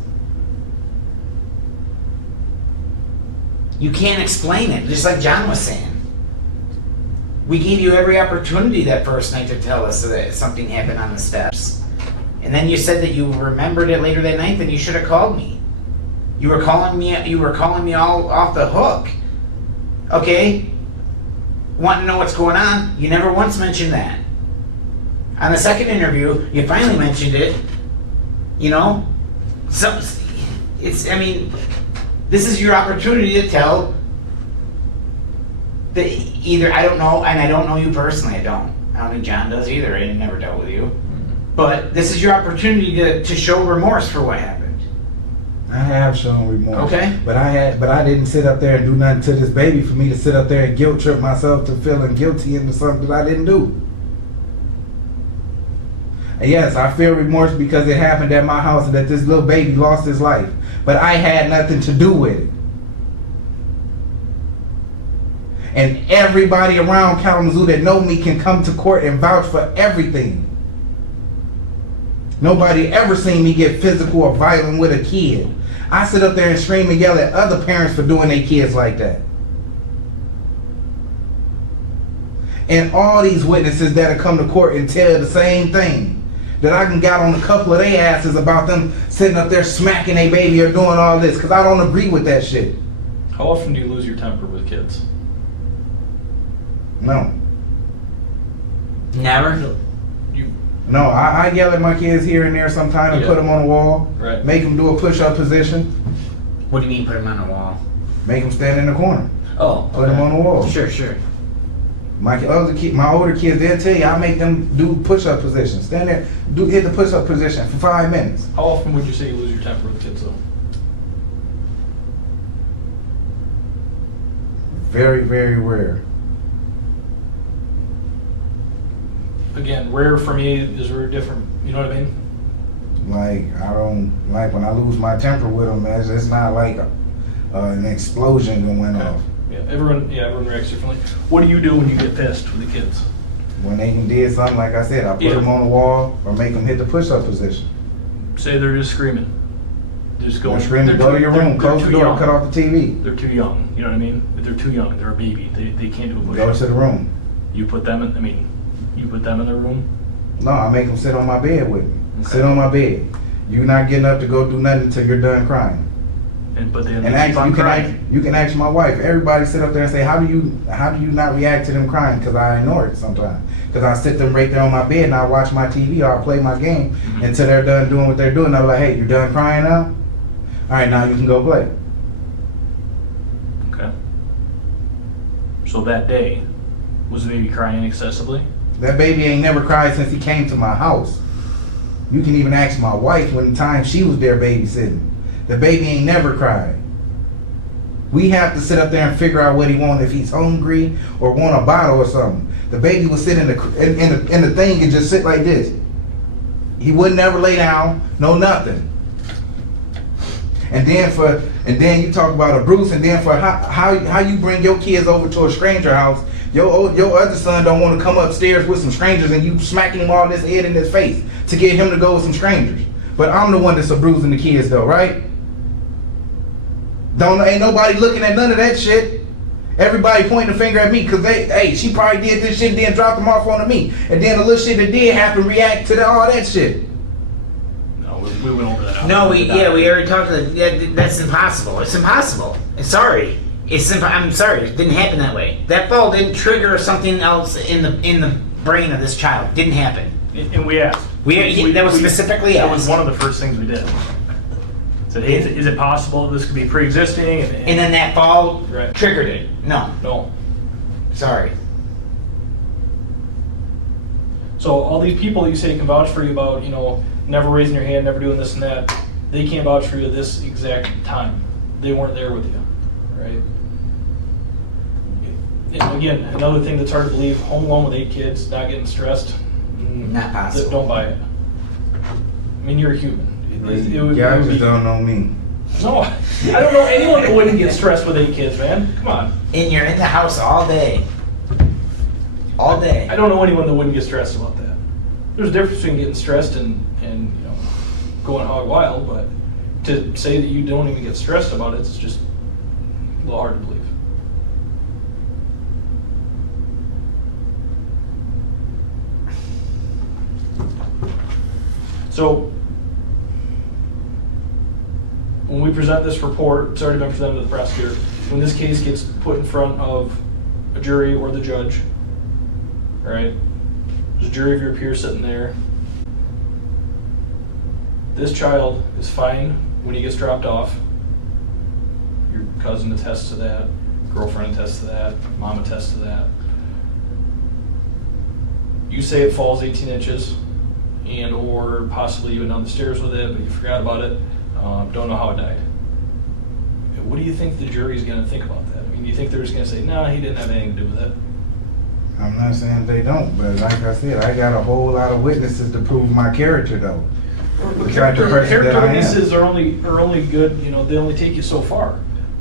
You can't explain it, just like John was saying. We gave you every opportunity that first night to tell us that something happened on the steps. And then you said that you remembered it later that night, then you should have called me. You were calling me all off the hook. Okay? Want to know what's going on? You never once mentioned that. On the second interview, you finally mentioned it. You know? So, this is your opportunity to tell that either, I don't know, and I don't know you personally, I don't think John does either, I never dealt with you. But this is your opportunity to show remorse for what happened. I have shown remorse. Okay. But I didn't sit up there and do nothing to this baby for me to sit up there and guilt trip myself to feeling guilty into something that I didn't do. And yes, I feel remorse because it happened at my house and that this little baby lost his life. But I had nothing to do with it. And everybody around Kalamazoo that know me can come to court and vouch for everything. Nobody ever seen me get physical or violent with a kid. I sit up there and scream and yell at other parents for doing their kids like that. And all these witnesses that have come to court and tell the same thing. That I can got on a couple of their asses about them sitting up there smacking their baby or doing all this. Because I don't agree with that shit. How often do you lose your temper with kids? No. Never? No, I yell at my kids here and there sometimes and put them on the wall. Right. Make them do a push-up position. What do you mean put him on the wall? Make them stand in the corner. Oh. Put them on the wall. Sure. My older kids, they'll tell you I make them do push-up positions. Stand there, hit the push-up position for 5 minutes. How often would you say you lose your temper with kids though? Very, very rare. Again, rare for me is very different. You know what I mean? Like, I don't, like when I lose my temper with them, it's not like an explosion that went off. Yeah, everyone reacts differently. What do you do when you get pissed with the kids? When they did something, like I said, I put them on the wall or make them hit the push-up position. Say they're just screaming. Just go. They're screaming, go to your room, close the door, cut off the TV. They're too young. You know what I mean? If they're too young, they're a baby. They can't do a push-up. Go to the room. You put them in. You put them in their room. No, I make them sit on my bed with me. Okay. Sit on my bed. You're not getting up to go do nothing until you're done crying. But then You can ask my wife. Everybody sit up there and say, how do you not react to them crying? Because I ignore it sometimes. Because I sit them right there on my bed and I watch my TV or I play my game until they're done doing what they're doing. I'm like, hey, you done crying now? All right, now you can go play. Okay. So that day, was the baby crying excessively? That baby ain't never cried since he came to my house. You can even ask my wife when the time she was there babysitting. The baby ain't never cried. We have to sit up there and figure out what he wants, if he's hungry or want a bottle or something. The baby would sit in the thing and just sit like this. He would never lay down, no nothing. And then you talk about a Bruce, and then for how you bring your kids over to a stranger house. Your other son don't want to come upstairs with some strangers and you smacking him all this head in his face to get him to go with some strangers. But I'm the one that's abusing the kids though, right? Ain't nobody looking at none of that shit. Everybody pointing the finger at me because she probably did this shit and then dropped them off onto me. And then the little shit that did happen react to all that shit. No, we went over that. No, we already talked about that. That's impossible. It's impossible. Sorry. I'm sorry. It didn't happen that way. That fall didn't trigger something else in the brain of this child. Didn't happen. And we asked. That was specifically That asked. was one of the first things we did. Said, hey, is it possible this could be pre-existing? And then that fall Right. triggered it. No. Sorry. So all these people that you say can vouch for you about, never raising your hand, never doing this and that, they can't vouch for you at this exact time. They weren't there with you, right? And again, another thing that's hard to believe, home alone with 8 kids, not getting stressed. Not possible. Don't buy it. I mean, you're a human. Y'all just don't know me. No, I don't know anyone that wouldn't get stressed with 8 kids, man. Come on. And you're in the house all day. All day. I don't know anyone that wouldn't get stressed about that. There's a difference between getting stressed and going hog wild, but to say that you don't even get stressed about it, it's just a little hard to believe. So when we present this report, it's already been presented to the prosecutor. When this case gets put in front of a jury or the judge, all right, there's a jury of your peers sitting there. This child is fine when he gets dropped off. Your cousin attests to that, girlfriend attests to that, mom attests to that. You say it falls 18 inches and or possibly you went down the stairs with it, but you forgot about it, don't know how it died. What do you think the jury's going to think about that? I mean, do you think they're just going to say, no, he didn't have anything to do with it? I'm not saying they don't, but like I said, I got a whole lot of witnesses to prove my character though. Character witnesses are only good, they only take you so far.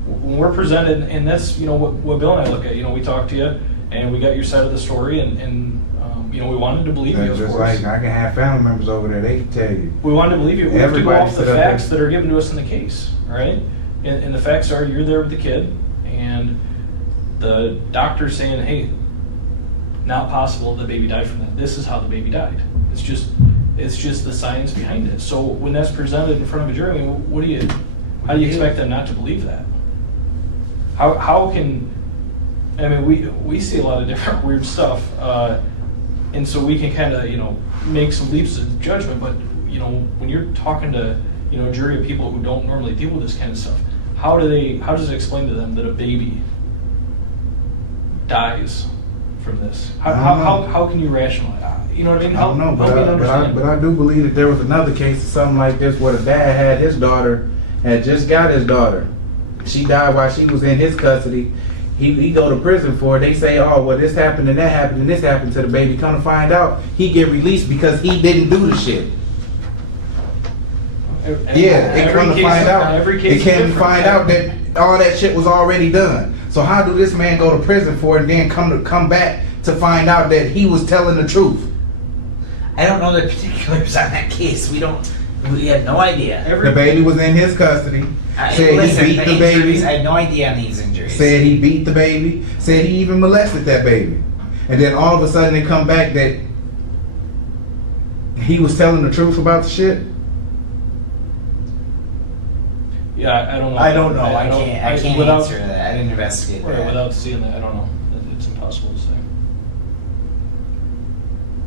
When we're presented, and that's, what Bill and I look at, we talk to you, and we got your side of the story, and we wanted to believe you, of just course. like I can have family members over there, they can tell you. We wanted to believe you. We have to go Everybody off the sit up facts there. that are given to us in the case, right? And the facts are you're there with the kid, and the doctor's saying, hey, not possible the baby died from that. This is how the baby died. It's just the science behind it. So when that's presented in front of a jury, I mean, how do you expect them not to believe that? How can, I mean, we see a lot of different weird stuff, and so we can kind of, make some leaps of judgment, but, when you're talking to, a jury of people who don't normally deal with this kind of stuff, how does it explain to them that a baby dies from this? How can you rationalize? You know what I mean? I don't know, Help me to understand. but I do believe that there was another case of something like this where the dad had just got his daughter. She died while she was in his custody. He go to prison for it. They say, oh, well, this happened and that happened and this happened to the baby. Come to find out, he get released because he didn't do the shit. It come to find out that all that shit was already done. So how do this man go to prison for it and then come back to find out that he was telling the truth? I don't know the particulars on that case. We have no idea. The baby was in his custody. Said he beat the baby. I had no idea on these injuries. Said he beat the baby. Said he even molested that baby. And then all of a sudden they come back that he was telling the truth about the shit. Yeah, I don't know. I don't know. I can't without, answer that. I didn't investigate that. Without seeing that, I don't know. It's impossible to say.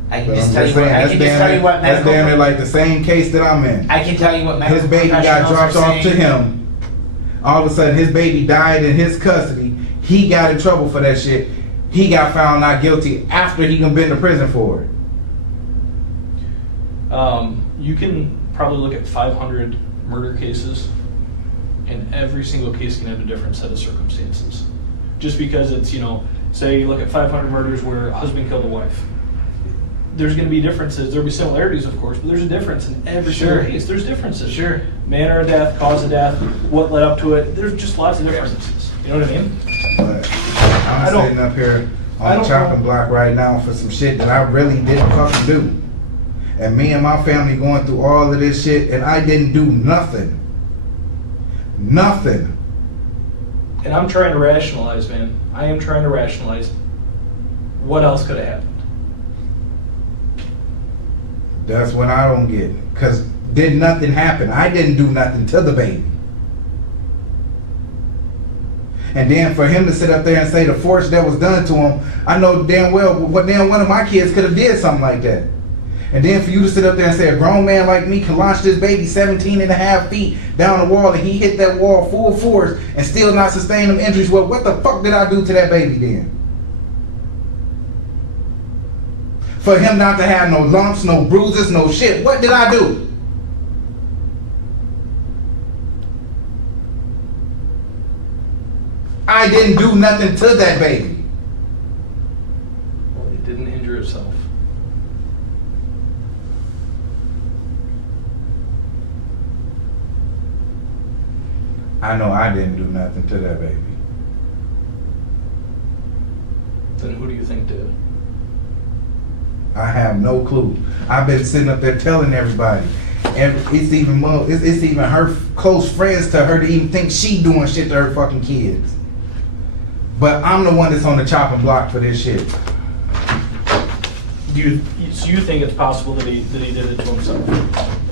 I can just tell you what That's medical. damn near like the same case that I'm in. I can tell you what medical His baby got professionals dropped are off to saying. him. All of a sudden his baby died in his custody. He got in trouble for that shit. He got found not guilty after he been to prison for it. You can probably look at 500 murder cases, and every single case can have a different set of circumstances. Just because it's, say you look at 500 murders where a husband killed a wife. There's going to be differences. There'll be similarities, of course, but there's a difference in every single case. There's differences. Sure. Manner of death, cause of death, what led up to it. There's just lots of differences. You know what I mean? But I'm sitting up here on the chopping block right now for some shit that I really didn't fucking do. And me and my family going through all of this shit and I didn't do nothing. Nothing. And I'm trying to rationalize, man. I am trying to rationalize what else could have happened. That's what I don't get. Because did nothing happen. I didn't do nothing to the baby. And then for him to sit up there and say the force that was done to him, I know damn well what damn one of my kids could have did something like that. And then for you to sit up there and say a grown man like me can launch this baby 17 and a half feet down the wall and he hit that wall full force and still not sustain them injuries, well, what the fuck did I do to that baby then? For him not to have no lumps, no bruises, no shit, what did I do? I didn't do nothing to that baby. Well, it didn't injure itself. I know I didn't do nothing to that baby. Then who do you think did? I have no clue. I've been sitting up there telling everybody. And it's even more, it's even her close friends to her to even think she doing shit to her fucking kids. But I'm the one that's on the chopping block for this shit. So you think it's possible that he did it to himself?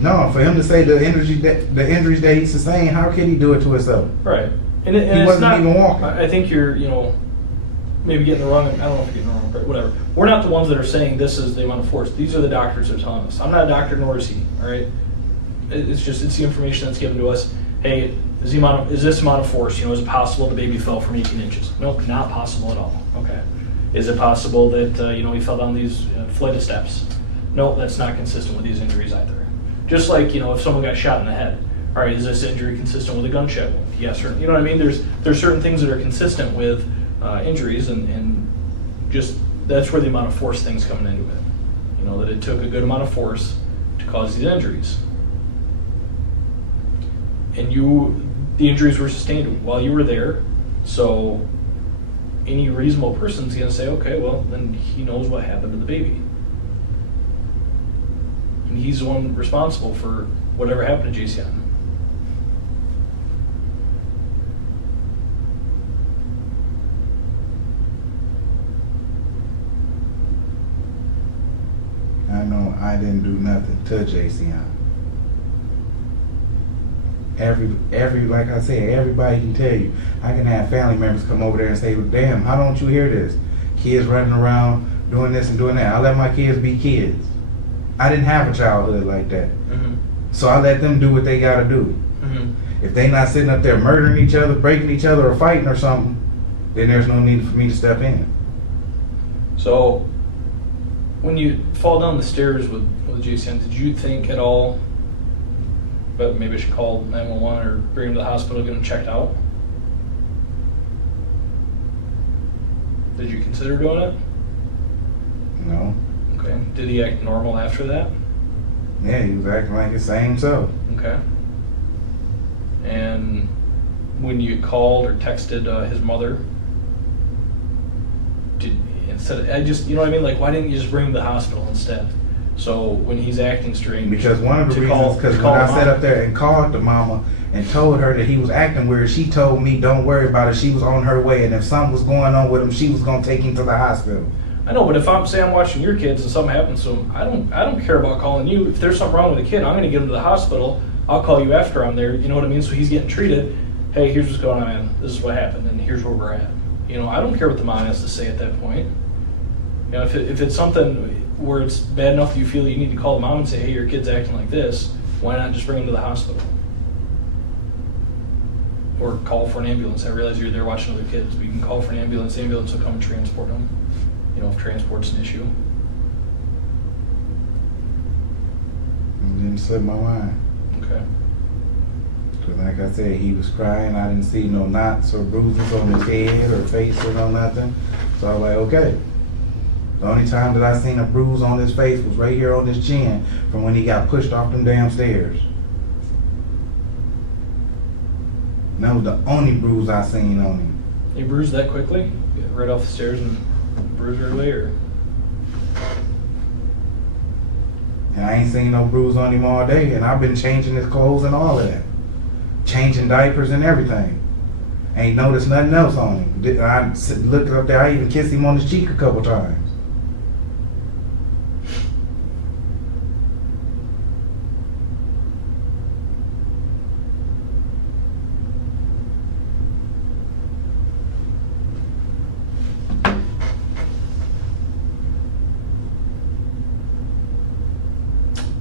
No, for him to say the injuries that he sustained, how could he do it to himself? Right. And He it's wasn't not, even walking. I think you're, maybe getting the wrong, I don't know if you're getting the wrong, but whatever. We're not the ones that are saying this is the amount of force. These are the doctors that are telling us. I'm not a doctor, nor is he, all right? It's the information that's given to us. Hey, is this amount of force, is it possible the baby fell from 18 inches? Nope, not possible at all. Okay. Is it possible that, he fell down these flight of steps? Nope, that's not consistent with these injuries either. Just like, if someone got shot in the head. All right, is this injury consistent with a gunshot wound? Yes or no? You know what I mean? There's certain things that are consistent with injuries, and just that's where the amount of force thing's coming into it. That it took a good amount of force to cause these injuries. And the injuries were sustained while you were there, so any reasonable person's going to say, okay, well, then he knows what happened to the baby. And he's the one responsible for whatever happened to Jaceyon. I know I didn't do nothing to Jaceyon. Like I said, everybody can tell you. I can have family members come over there and say, well, damn, how don't you hear this? Kids running around doing this and doing that. I let my kids be kids. I didn't have a childhood like that. Mm-hmm. So I let them do what they gotta do. Mm-hmm. If they not sitting up there murdering each other, breaking each other, or fighting or something, then there's no need for me to step in. So, when you fall down the stairs with Jaceyon, did you think at all, but maybe I should call 911 or bring him to the hospital, get him checked out? Did you consider doing it? No. Okay. Did he act normal after that? Yeah, he was acting like his same self. Okay. And when you called or texted his mother, you know what I mean? Like, why didn't you just bring him to the hospital instead? So when he's acting strange, Because one of the reasons, because when I sat up there and called the mama and told her that he was acting weird, she told me, don't worry about it, she was on her way, and if something was going on with him, she was going to take him to the hospital. I know, but if I'm watching your kids and something happens to them, I don't care about calling you. If there's something wrong with the kid, I'm going to get him to the hospital. I'll call you after I'm there. You know what I mean? So he's getting treated. Hey, here's what's going on, man. This is what happened, and here's where we're at. I don't care what the mom has to say at that point. If it's something where it's bad enough that you feel that you need to call the mom and say, hey, your kid's acting like this, why not just bring him to the hospital? Or call for an ambulance. I realize you're there watching other kids, but you can call for an ambulance. The ambulance will come and transport them. If transport's an issue. It didn't slip my mind. Okay. Because like I said, he was crying. I didn't see no knots or bruises on his head or face or no nothing. So I was like, okay. The only time that I seen a bruise on his face was right here on his chin from when he got pushed off them damn stairs. And that was the only bruise I seen on him. You bruised that quickly? Get right off the stairs and bruise right away, or? And I ain't seen no bruise on him all day, and I've been changing his clothes and all of that. Changing diapers and everything. Ain't noticed nothing else on him. I looked up there, I even kissed him on his cheek a couple times.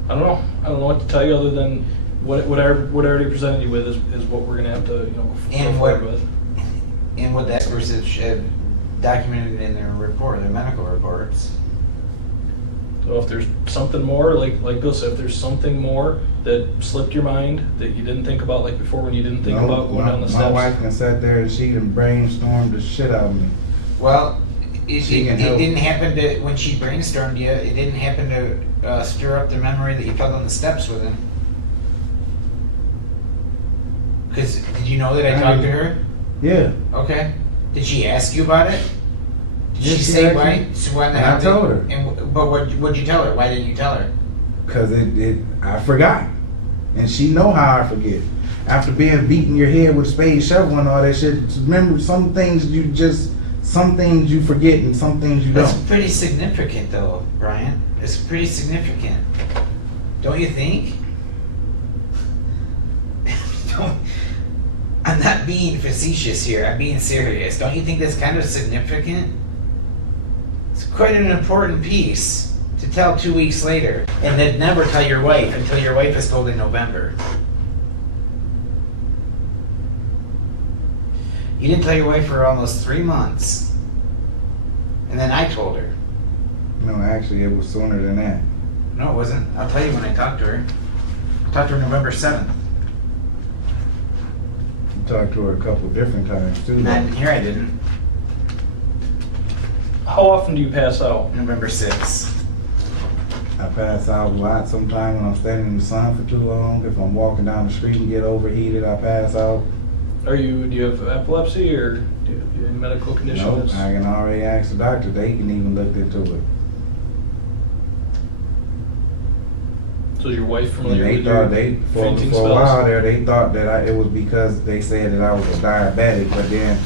I don't know what to tell you other than what I already presented you with is what we're gonna have to go forward with. And what the experts have documented in their report, their medical reports. So if there's something more, like Bill said, if there's something more that slipped your mind that you didn't think about, like before when you didn't think about going down the steps. My wife can sat there and she done brainstormed the shit out of me. Well, it didn't happen to, when she brainstormed you, it didn't happen to stir up the memory that you fell on the steps with him. Because, did you know that I talked to her? Yeah. Okay. Did she ask you about it? Did Yeah, she she say asked why? me. So why the And hell I told her. But what'd you tell her? Why didn't you tell her? Because I forgot. And she know how I forget. After being beaten your head with a spade shovel and all that shit, remember some things you forget and some things you That's don't. pretty significant though, Bryant. It's pretty significant. Don't you think? I'm not being facetious here. I'm being serious. Don't you think that's kind of significant? It's quite an important piece to tell 2 weeks later. And then never tell your wife until your wife is told in November. You didn't tell your wife for almost 3 months. And then I told her. No, actually, it was sooner than that. No, it wasn't. I'll tell you when I talked to her. I talked to her November 7th. You talked to her a couple different times, too. Not in here, I didn't. How often do you pass out? November 6th. I pass out a lot sometimes when I'm standing in the sun for too long. If I'm walking down the street and get overheated, I pass out. Do you have epilepsy or do you have any medical Nope, conditions? I can already ask the doctor. They can even look into it. So is your wife And familiar they with thought your for fainting a spells? while there, they thought that it was because they said that I was a diabetic, but then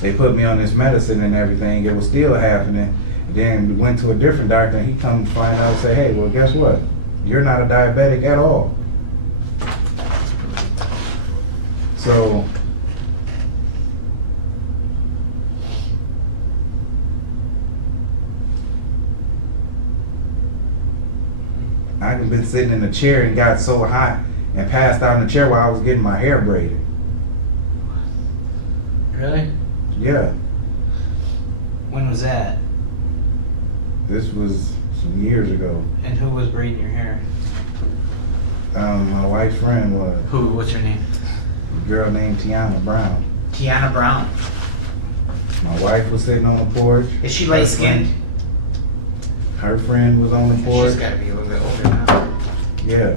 they put me on this medicine and everything. It was still happening. And then we went to a different doctor and he come to find out and say, hey, well, guess what? You're not a diabetic at all. So I've been sitting in a chair and got so hot and passed out in the chair while I was getting my hair braided. Really? Yeah, When was that? this was some years ago. And who was braiding your hair? My wife's friend was Who? What's her name? a girl named Tiana Brown. Tiana Brown. My wife was sitting on the porch. Is she light skinned? Her friend was on the porch. She's got to be a little bit older now. Yeah.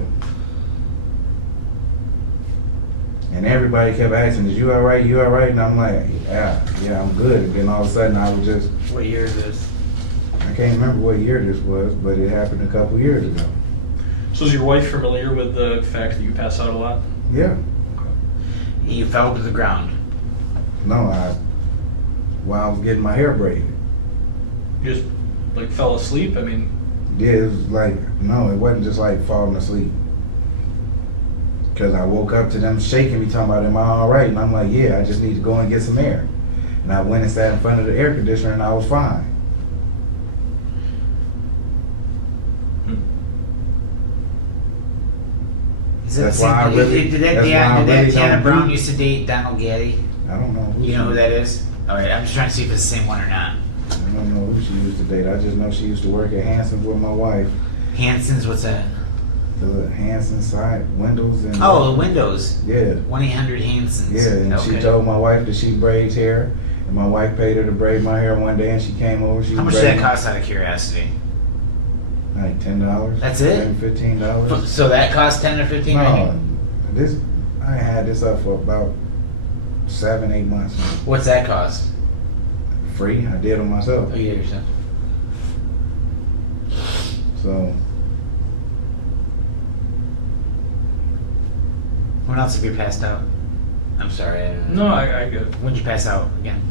And everybody kept asking, is you all right? You all right? And I'm like, yeah, I'm good. And then all of a sudden I was just, What year is this? I can't remember what year this was, but it happened a couple years ago. So is your wife familiar with the fact that you pass out a lot? Yeah. You fell to the ground. No, while I was getting my hair braided. You just fell asleep? I mean, Yeah, it was like, no, it wasn't just like falling asleep. Because I woke up to them shaking me, talking about, am I all right? And I'm like, yeah, I just need to go and get some air. And I went and sat in front of the air conditioner and I was fine. Is it That's the same? why I really- did that that's why I really Tiana don't Brown do- used to date Donald Gaddy? I don't know who You know she- who that is? All right, I'm just trying to see if it's the same one or not. I don't know who she used to date. I just know she used to work at Hanson's with my wife. Hanson's, what's that? The Hanson side windows and Oh, the windows. yeah, 1-800 Hanson's. yeah. And she told my wife that she braids hair, and my wife paid her to braid my hair one day, and she came over. She How much was did that braiding- cost out of curiosity? Like $10. That's it? Maybe $15. So that cost 10 or 15 right No, here? this I had this up for about 7-8 months. What's that cost? Free. I did it myself. Oh, you did it yourself. So When else have you passed out? I'm sorry. I don't know. no, I get it. When'd you pass out again?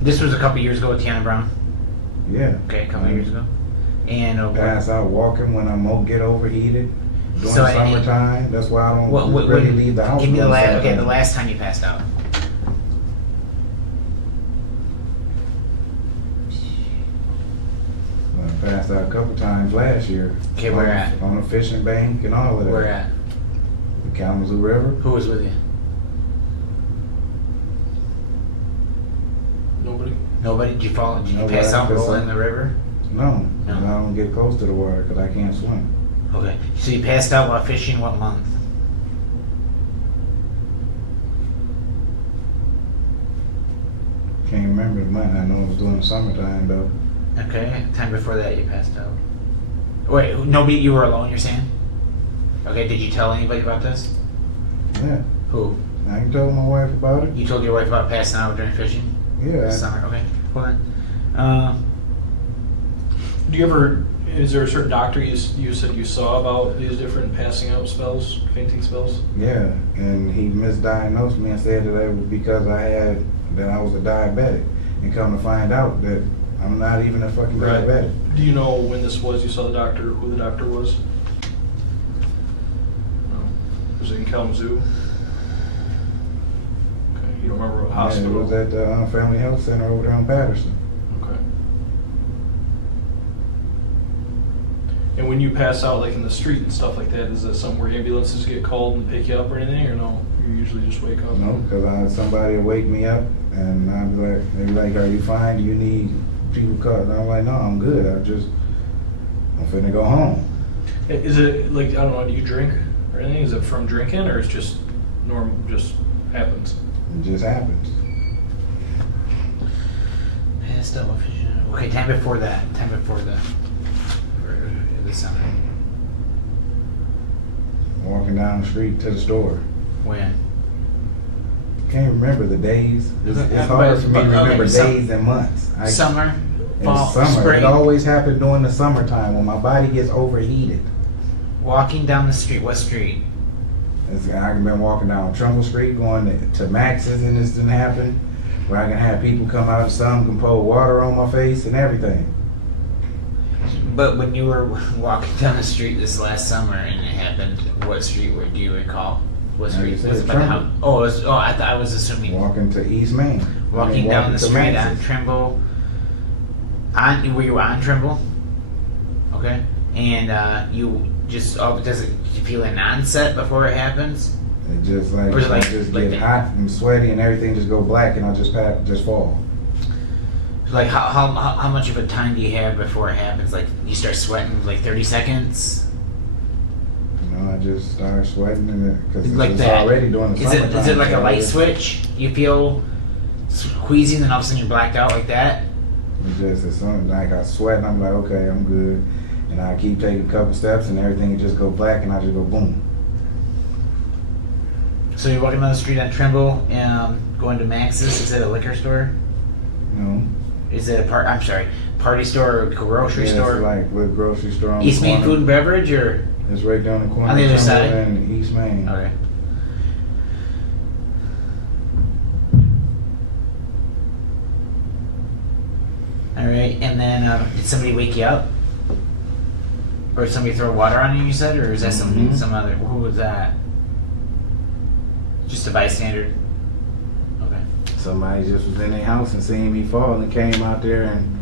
This was a couple years ago with Tiana Brown. yeah, Okay, a couple years ago. And pass out walking when I get overheated during So the summertime. That's why I don't really leave the house. Give me the during last. summertime. Okay, the last time you passed out. I passed out a couple times last year. Okay, where at? On a fishing bank and all of that. Where at? The Kalamazoo River. Who was with you? Nobody? Nobody? Did you fall? Did you Nobody, pass out and roll because in the river? No, No. I don't get close to the water because I can't swim. Okay. So you passed out while fishing what month? Can't remember the month. I know it was during the summertime though. Okay. Time before that you passed out. Wait, nobody, you were alone, you're saying? Okay, did you tell anybody about this? Yeah, Who? I can tell my wife about it. You told your wife about passing out during fishing? Yeah, This summer, okay. Hold on. Do you ever, is there a certain doctor you said you saw about these different passing out spells, fainting spells? yeah, and he misdiagnosed me and said that it was because I was a diabetic, and come to find out that I'm not even a fucking Right. diabetic. Do you know when this was, you saw the doctor, who the doctor was? No. Was it in Kalamazoo? You don't remember what Yeah, it hospital? was at the Family Health Center over there on Patterson. Okay. And when you pass out, like in the street and stuff like that, is that something where ambulances get called and pick you up or anything, or no? You usually just wake up? No, because somebody would wake me up and I'd be like, they'd be like, are you fine? Do you need people cut? And I'm like, no, I'm good. I'm finna go home. Is it like, I don't know, do you drink or anything? Is it from drinking, or it's just normal, just happens? It just happens. Yeah, still. Okay, time before that. Time before the summer. Walking down the street to the store. When? Can't remember the days. It's Okay, hard for me to okay, remember some- days and months. Summer, In fall, summer. spring. It always happened during the summertime when my body gets overheated. Walking down the street. What street? I've been walking down Trumbull Street going to Max's and this didn't happen. Where I can have people come out, some can pour water on my face and everything. But when you were walking down the street this last summer and it happened, what street do you recall? What Like I street? said, Was it by the Trumbull. house? I was assuming Walking to East Main. walking I mean, down the to street on Max's. Trimble. Were you on Trimble? Okay. And you just does it you feel an onset before it happens? It just like, Or is it I like- just like get the- hot and sweaty and everything just go black and I just fall. Like how much of a time do you have before it happens? Like you start sweating like 30 seconds? You know, I just start sweating and because Like it's that. already during the Is summertime. it like a so light it's- switch? You feel queasy and then all of a sudden you're blacked out like that? It's something like I sweat and I'm like, okay, I'm good. And I keep taking a couple steps and everything would just go black and I just go boom. So you're walking down the street on Trimble, going to Max's. Is it a liquor store? You know? Is it party store or grocery Yeah, store? It's like with grocery store on East the Main corner. Food and Beverage, or It's right down the corner. On the other of Trumbull side? and East Main. okay. All right, and then did somebody wake you up, or did somebody throw water on you? You said, or is that Mhm. some other? Who was that? Just a bystander. Okay. Somebody just was in their house and seen me fall and came out there and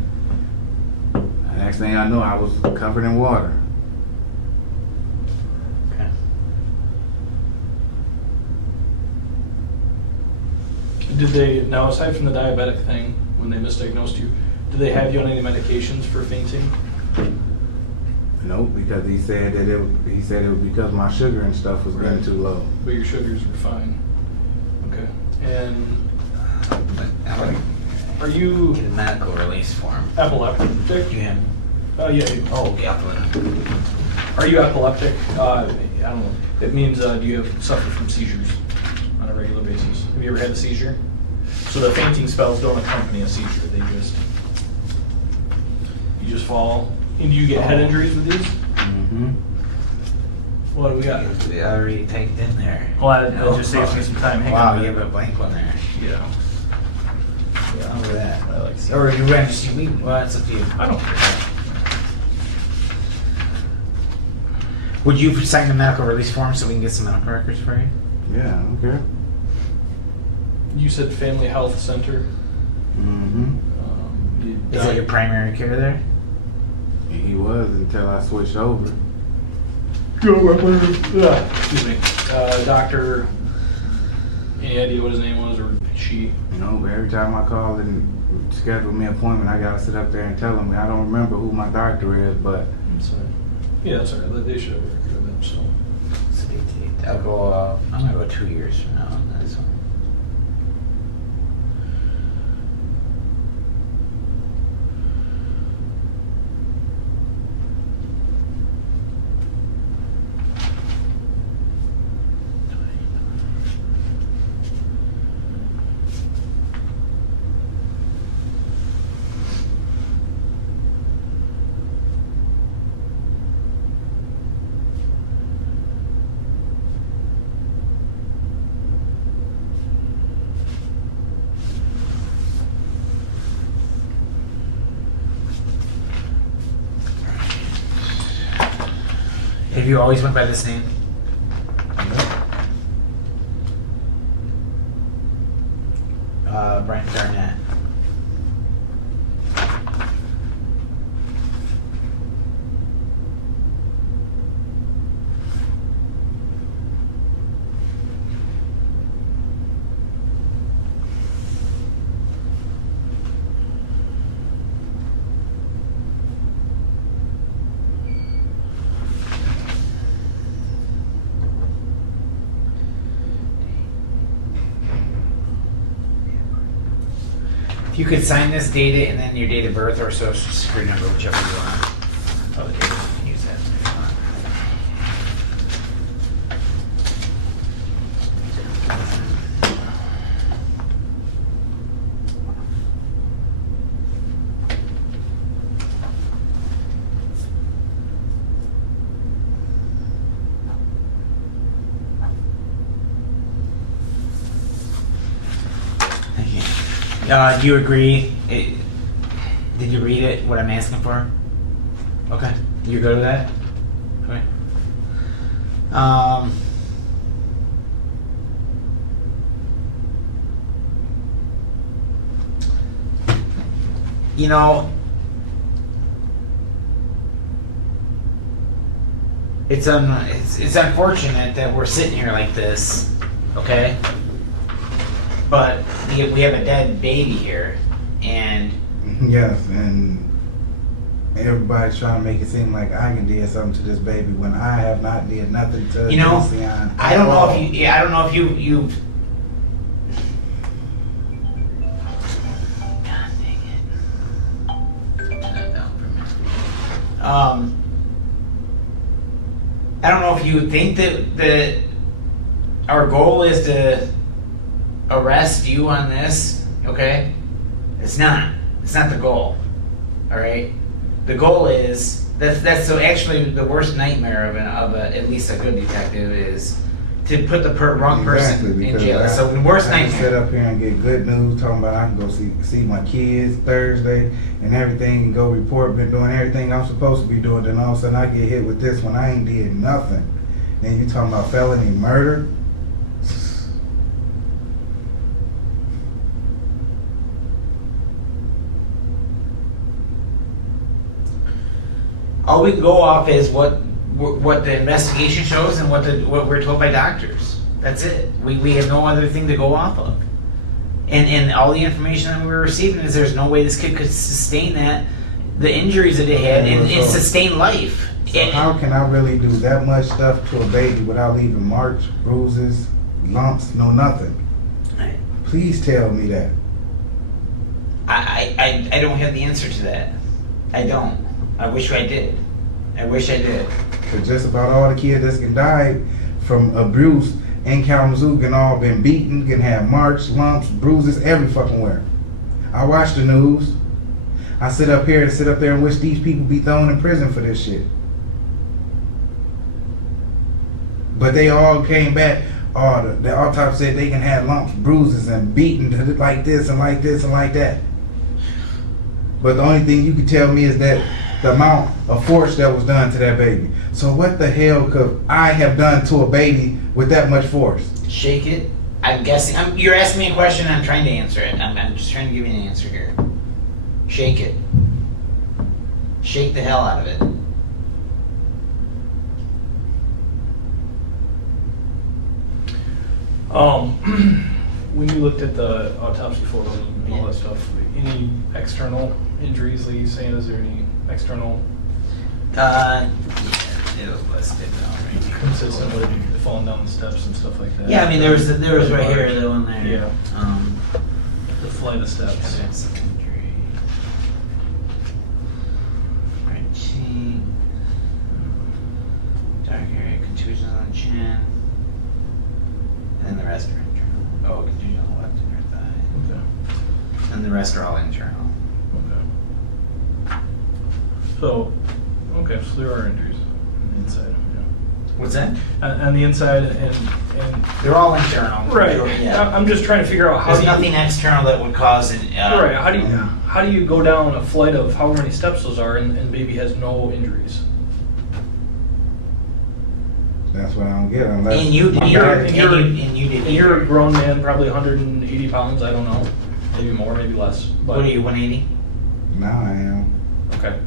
the next thing I know I was covered in water. Okay. Did they, now aside from the diabetic thing, when they misdiagnosed you, did they have you on any medications for fainting? Nope, because he said it was because my sugar and stuff was getting Right. too low. But your sugars were fine. Okay. And I'm gonna are you get a medical release form. epileptic? You him? Yeah. Oh, okay, I'll put it. Are you epileptic? I don't know. It means do you suffer from seizures on a regular basis? Have you ever had a seizure? So the fainting spells don't accompany a seizure. You just fall. And do you get head injuries with these? Mm-hmm. What do we got? I already typed in there. Well, that just saves me some time. Hang Wow, on. you have a blank one there. Yeah. Yeah. Look at that. I like seeing Or you ran just we well, that's up to you. I don't care. Would you sign the medical release form so we can get some medical records for you? Yeah, okay. You said Family Health Center. Mm-hmm. Is that your primary care there? He was until I switched over. Excuse me. Doctor. Any idea what his name was or she? You know, every time I call and schedule me an appointment, I gotta sit up there and tell them I don't remember who my doctor is, but I'm sorry. Yeah, that's all right. They should have a record of them. So. I'll go. I'm gonna go 2 years from now on this one. Have you always went by this name? Bryant Darnett. If you could sign this data and then your date of birth or social security number, whichever you want. Oh, okay, you can use that if you want. Do you agree? Did you read it? What I'm asking for? Okay, you go to that. Okay. You know, it's unfortunate that we're sitting here like this. Okay. But we have a dead baby here, and Yes, and everybody's trying to make it seem like I can did something to this baby when I have not did nothing to you know, Jaceyon. I don't know if you. Yeah, I don't know if you. God dang it! Turn that down for a minute. I don't know if you think that our goal is to arrest you on this, okay? It's not. It's not the goal. All right. The goal is that's so actually the worst nightmare of at least a good detective is to put the wrong person in jail. So the worst I can nightmare. sit up here and get good news talking about I can go see my kids Thursday and everything and go report, been doing everything I'm supposed to be doing. Then all of a sudden I get hit with this when I ain't did nothing. Then you talking about felony murder? All we can go off is what the investigation shows and what we're told by doctors. That's it. We have no other thing to go off of. And all the information that we're receiving is there's no way this kid could sustain the injuries that he had and sustain life. So how can I really do that much stuff to a baby without leaving marks, bruises, lumps, no nothing? Please tell me that. I don't have the answer to that. I don't. I wish I did. I wish I did. But just about all the kids that's can die from abuse in Kalamazoo can all been beaten, can have marks, lumps, bruises, every fucking where. I watch the news. I sit up there and wish these people be thrown in prison for this shit. But they all came back. Oh, the autopsy said they can have lumps, bruises, and beaten like this and like this and like that. But the only thing you can tell me is that the amount of force that was done to that baby. So what the hell could I have done to a baby with that much force? Shake it. I'm guessing. You're asking me a question and I'm trying to answer it. I'm just trying to give you an answer here. Shake it. Shake the hell out of it. When you looked at the autopsy photos and all that stuff, any external injuries that you saying? Is there any external Yeah, it was listed right here. consistent with falling down the steps and stuff like that? Yeah, I mean there was right here, the one there. Yeah. The flight of steps. Evidence of injury. Right cheek. Dark area, contusion on the chin. And then the rest are internal. Oh, contusion on the left and right thigh. Okay. And the rest are all internal. Okay. So there are injuries on the inside. Yeah. What's that? On the inside and They're all internal. right. Yeah. I'm just trying to figure out how There's do you, nothing external that would cause it. right. How do you go down a flight of however many steps those are and baby has no injuries? That's what I don't get unless And you did. You're- And you did. And you're a grown man, probably 180 pounds. I don't know. maybe more, maybe less. But, What are you, 180? Now I am. Okay.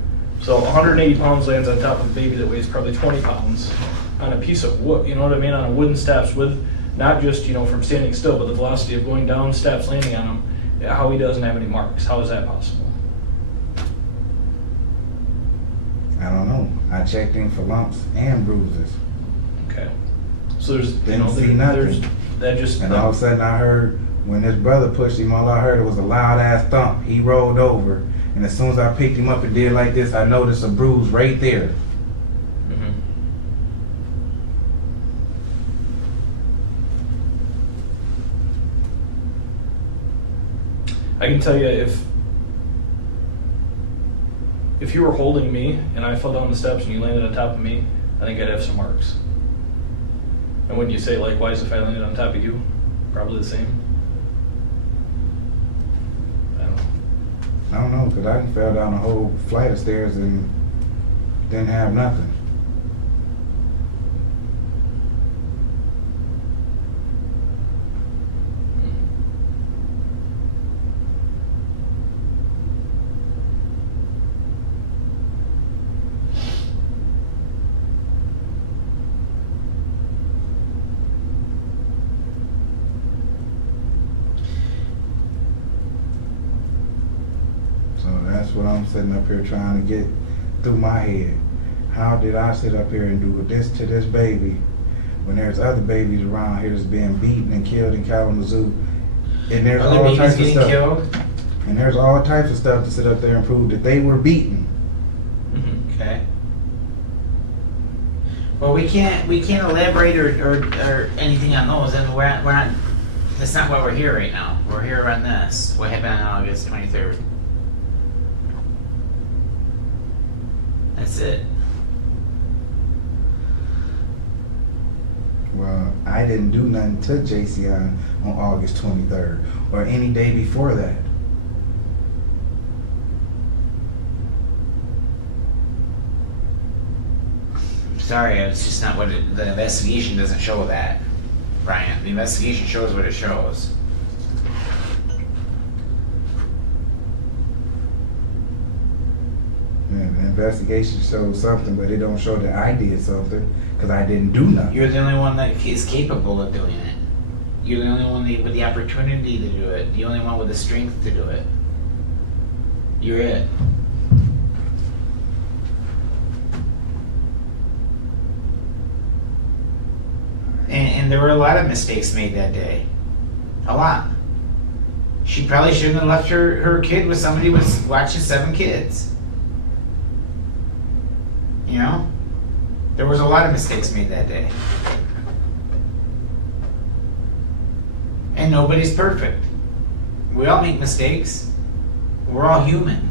So 180 pounds lands on top of a baby that weighs probably 20 pounds on a piece of wood, you know what I mean, on a wooden steps with not just, from standing still, but the velocity of going down steps, landing on them, how he doesn't have any marks. How is that possible? I don't know. I checked in for lumps and bruises. Okay. So there's, Didn't see there's, nothing. that just, And all of a sudden I heard, when his brother pushed him, all I heard was a loud ass thump. He rolled over. And as soon as I picked him up and did like this, I noticed a bruise right there. Mhm. I can tell you if you were holding me and I fell down the steps and you landed on top of me, I think I'd have some marks. And wouldn't you say likewise if I landed on top of you? Probably the same. I don't know. I don't know, because I fell down a whole flight of stairs and didn't have nothing. So that's what I'm sitting up here trying to get through my head. How did I sit up here and do this to this baby when there's other babies around here that's being beaten and killed in Kalamazoo? And there's Other all babies types of getting stuff. killed? And there's all types of stuff to sit up there and prove that they were beaten. Okay. Well, we can't elaborate or anything on those, and we're not. That's not why we're here right now. We're here on this. What happened on August 23rd? That's it. Well, I didn't do nothing to Jaceyon on August 23rd or any day before that. I'm sorry, it's just not what the investigation doesn't show that, Bryant. The investigation shows what it shows. Yeah, the investigation shows something, but it don't show that I did something because I didn't do nothing. You're the only one that is capable of doing it. You're the only one with the opportunity to do it. The only one with the strength to do it. You're it. And there were a lot of mistakes made that day. A lot. She probably shouldn't have left her kid with somebody who was watching 7 kids. You know? There was a lot of mistakes made that day. And nobody's perfect. We all make mistakes. We're all human,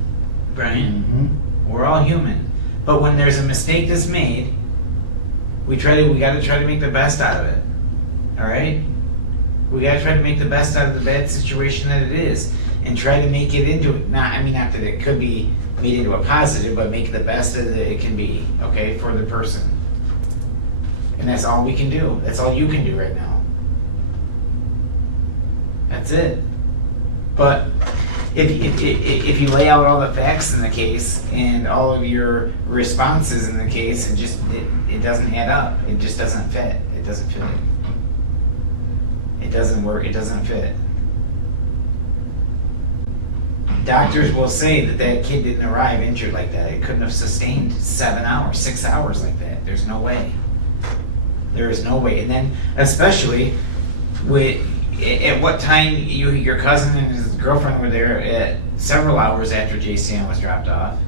Brian. Mm-hmm. We're all human. But when there's a mistake that's made, we gotta try to make the best out of it. Alright? We gotta try to make the best out of the bad situation that it is. And try to make it into it. Not that it could be made into a positive, but make the best that it can be, okay, for the person. And that's all we can do. That's all you can do right now. That's it. But if you lay out all the facts in the case and all of your responses in the case, it doesn't add up. It just doesn't fit. It doesn't fit. It doesn't work. It doesn't fit. Doctors will say that kid didn't arrive injured like that. It couldn't have sustained 7 hours, 6 hours like that. There's no way. There is no way. And then, especially at what time your cousin and his girlfriend were there at several hours after Jaceyon was dropped off.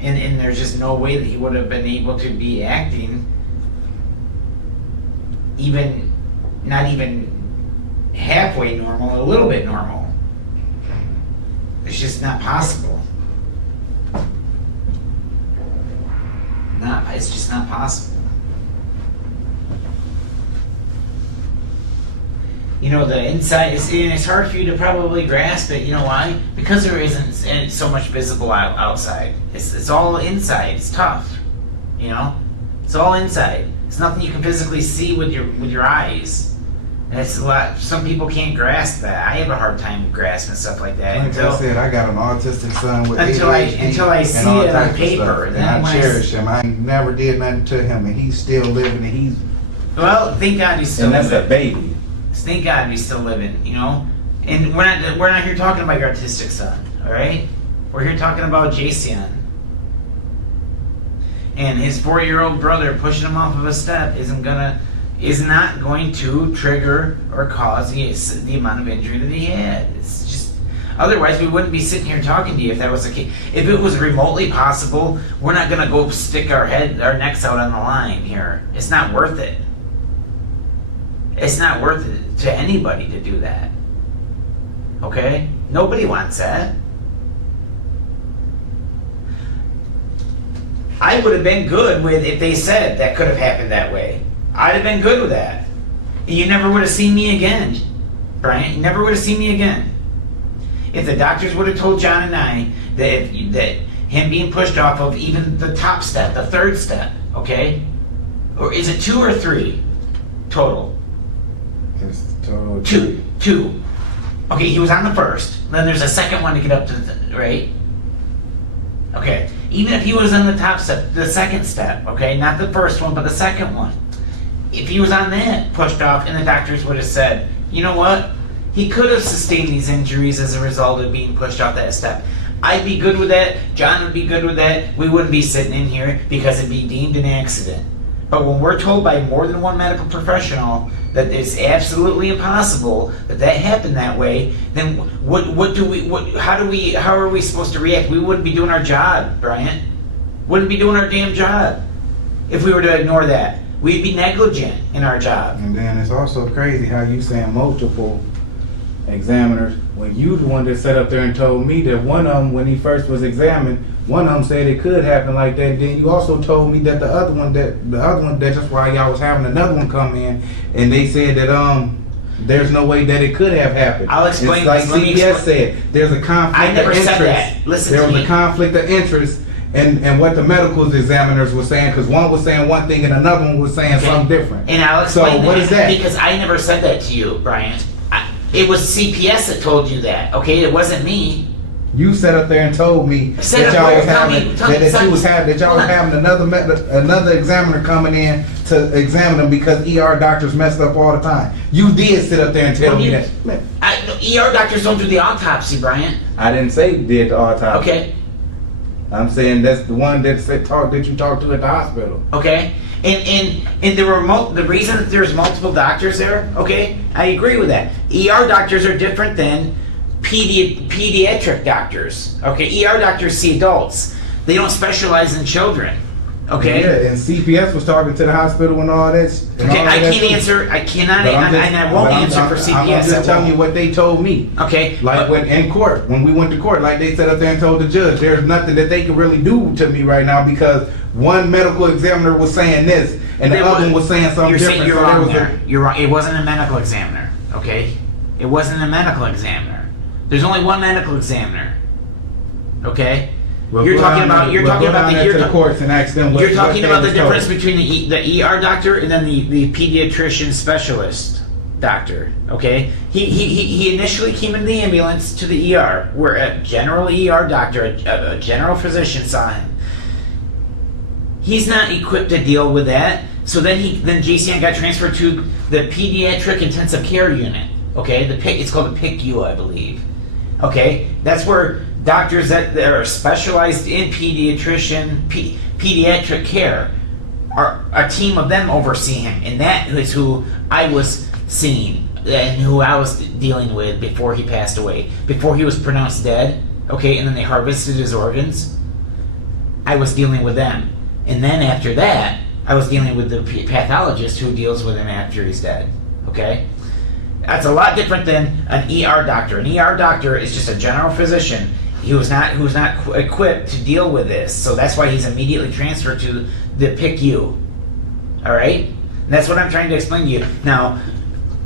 And there's just no way that he would have been able to be acting not even halfway normal, a little bit normal. It's just not possible. It's just not possible. You know, the inside, it's hard for you to probably grasp it. You know why? Because there isn't so much visible outside. It's all inside. It's tough. You know? It's all inside. It's nothing you can physically see with your eyes. That's a lot. Some people can't grasp that. I have a hard time grasping stuff like that Like I said, I got an autistic son with until I ADHD see and all it on types of paper. stuff. And I cherish him. I never did nothing to him, and he's still living. And he's well, thank God he's still and that's living. a baby. Thank God he's still living. You know, and we're not here talking about your autistic son. All right, we're here talking about Jaceyon. And his 4-year-old brother pushing him off of a step is not going to trigger or cause the amount of injury that he had. It's just, otherwise we wouldn't be sitting here talking to you if that was the case. If it was remotely possible, we're not going to go stick our necks out on the line here. It's not worth it. It's not worth it to anybody to do that. Okay? Nobody wants that. I would have been good with if they said that could have happened that way. I'd have been good with that. You never would have seen me again, Bryant. You never would have seen me again. If the doctors would have told John and I that him being pushed off of even the top step, the third step, okay? Or is it 2 or 3 total? It's total Two. Okay, he was on the first. Then there's a second one to get up to the, right? Okay. Even if he was on the top step, the second step, okay? Not the first one, but the second one. If he was on that, pushed off, and the doctors would have said, you know what? He could have sustained these injuries as a result of being pushed off that step. I'd be good with that. John would be good with that. We wouldn't be sitting in here because it'd be deemed an accident. But when we're told by more than one medical professional that it's absolutely impossible that happened that way, then how are we supposed to react? We wouldn't be doing our job, Bryant. Wouldn't be doing our damn job if we were to ignore that. We'd be negligent in our job. And then it's also crazy how you saying multiple examiners when you the one that sat up there and told me that one of them, when he first was examined, one of them said it could happen like that. Then you also told me that the other one that's why y'all was having another one come in, and they said that there's no way that it could have happened. I'll explain it's like this. CPS said, there's a conflict I never of interest. said that. Listen there to was me. a conflict of interest. And what the medical examiners were saying, because one was saying one thing and another one was saying something different. And I'll explain so what is that? Because I never said that to you, Bryant. It was CPS that told you that, okay? It wasn't me. You sat up there and told me that y'all was having another examiner coming in to examine them because ER doctors messed up all the time. You did sit up there and tell me that. ER doctors don't do the autopsy, Bryant. I didn't say you did the autopsy. Okay. I'm saying that's the one that you talked to at the hospital. Okay. And the reason that there's multiple doctors there, okay, I agree with that. ER doctors are different than pediatric doctors. Okay, ER doctors see adults. They don't specialize in children. Okay. Yeah, and CPS was talking to the hospital and all that. Okay, I can't answer. I cannot, and I won't answer for CPS. I'm just telling you what they told me. Okay. Like in court, when we went to court, like they sat up there and told the judge, there's nothing that they can really do to me right now because one medical examiner was saying this and the other one was saying something different. You're wrong there. You're wrong. It wasn't a medical examiner. Okay. It wasn't a medical examiner. There's only one medical examiner. Okay. You're talking about the courts and ask them you're talking about the difference between the ER doctor and then the pediatrician specialist doctor. Okay, he initially came in the ambulance to the ER where a general ER doctor, a general physician saw him. He's not equipped to deal with that. So then Jaceyon got transferred to the pediatric intensive care unit. Okay, it's called the PICU, I believe. Okay, that's where doctors that are specialized in pediatric care, a team of them oversee him, and that is who I was seeing and who I was dealing with before he passed away, before he was pronounced dead. Okay, and then they harvested his organs. I was dealing with them, and then after that, I was dealing with the pathologist who deals with him after he's dead. Okay. That's a lot different than an ER doctor. An ER doctor is just a general physician who's not equipped to deal with this. So that's why he's immediately transferred to the PICU. All right? And that's what I'm trying to explain to you. Now,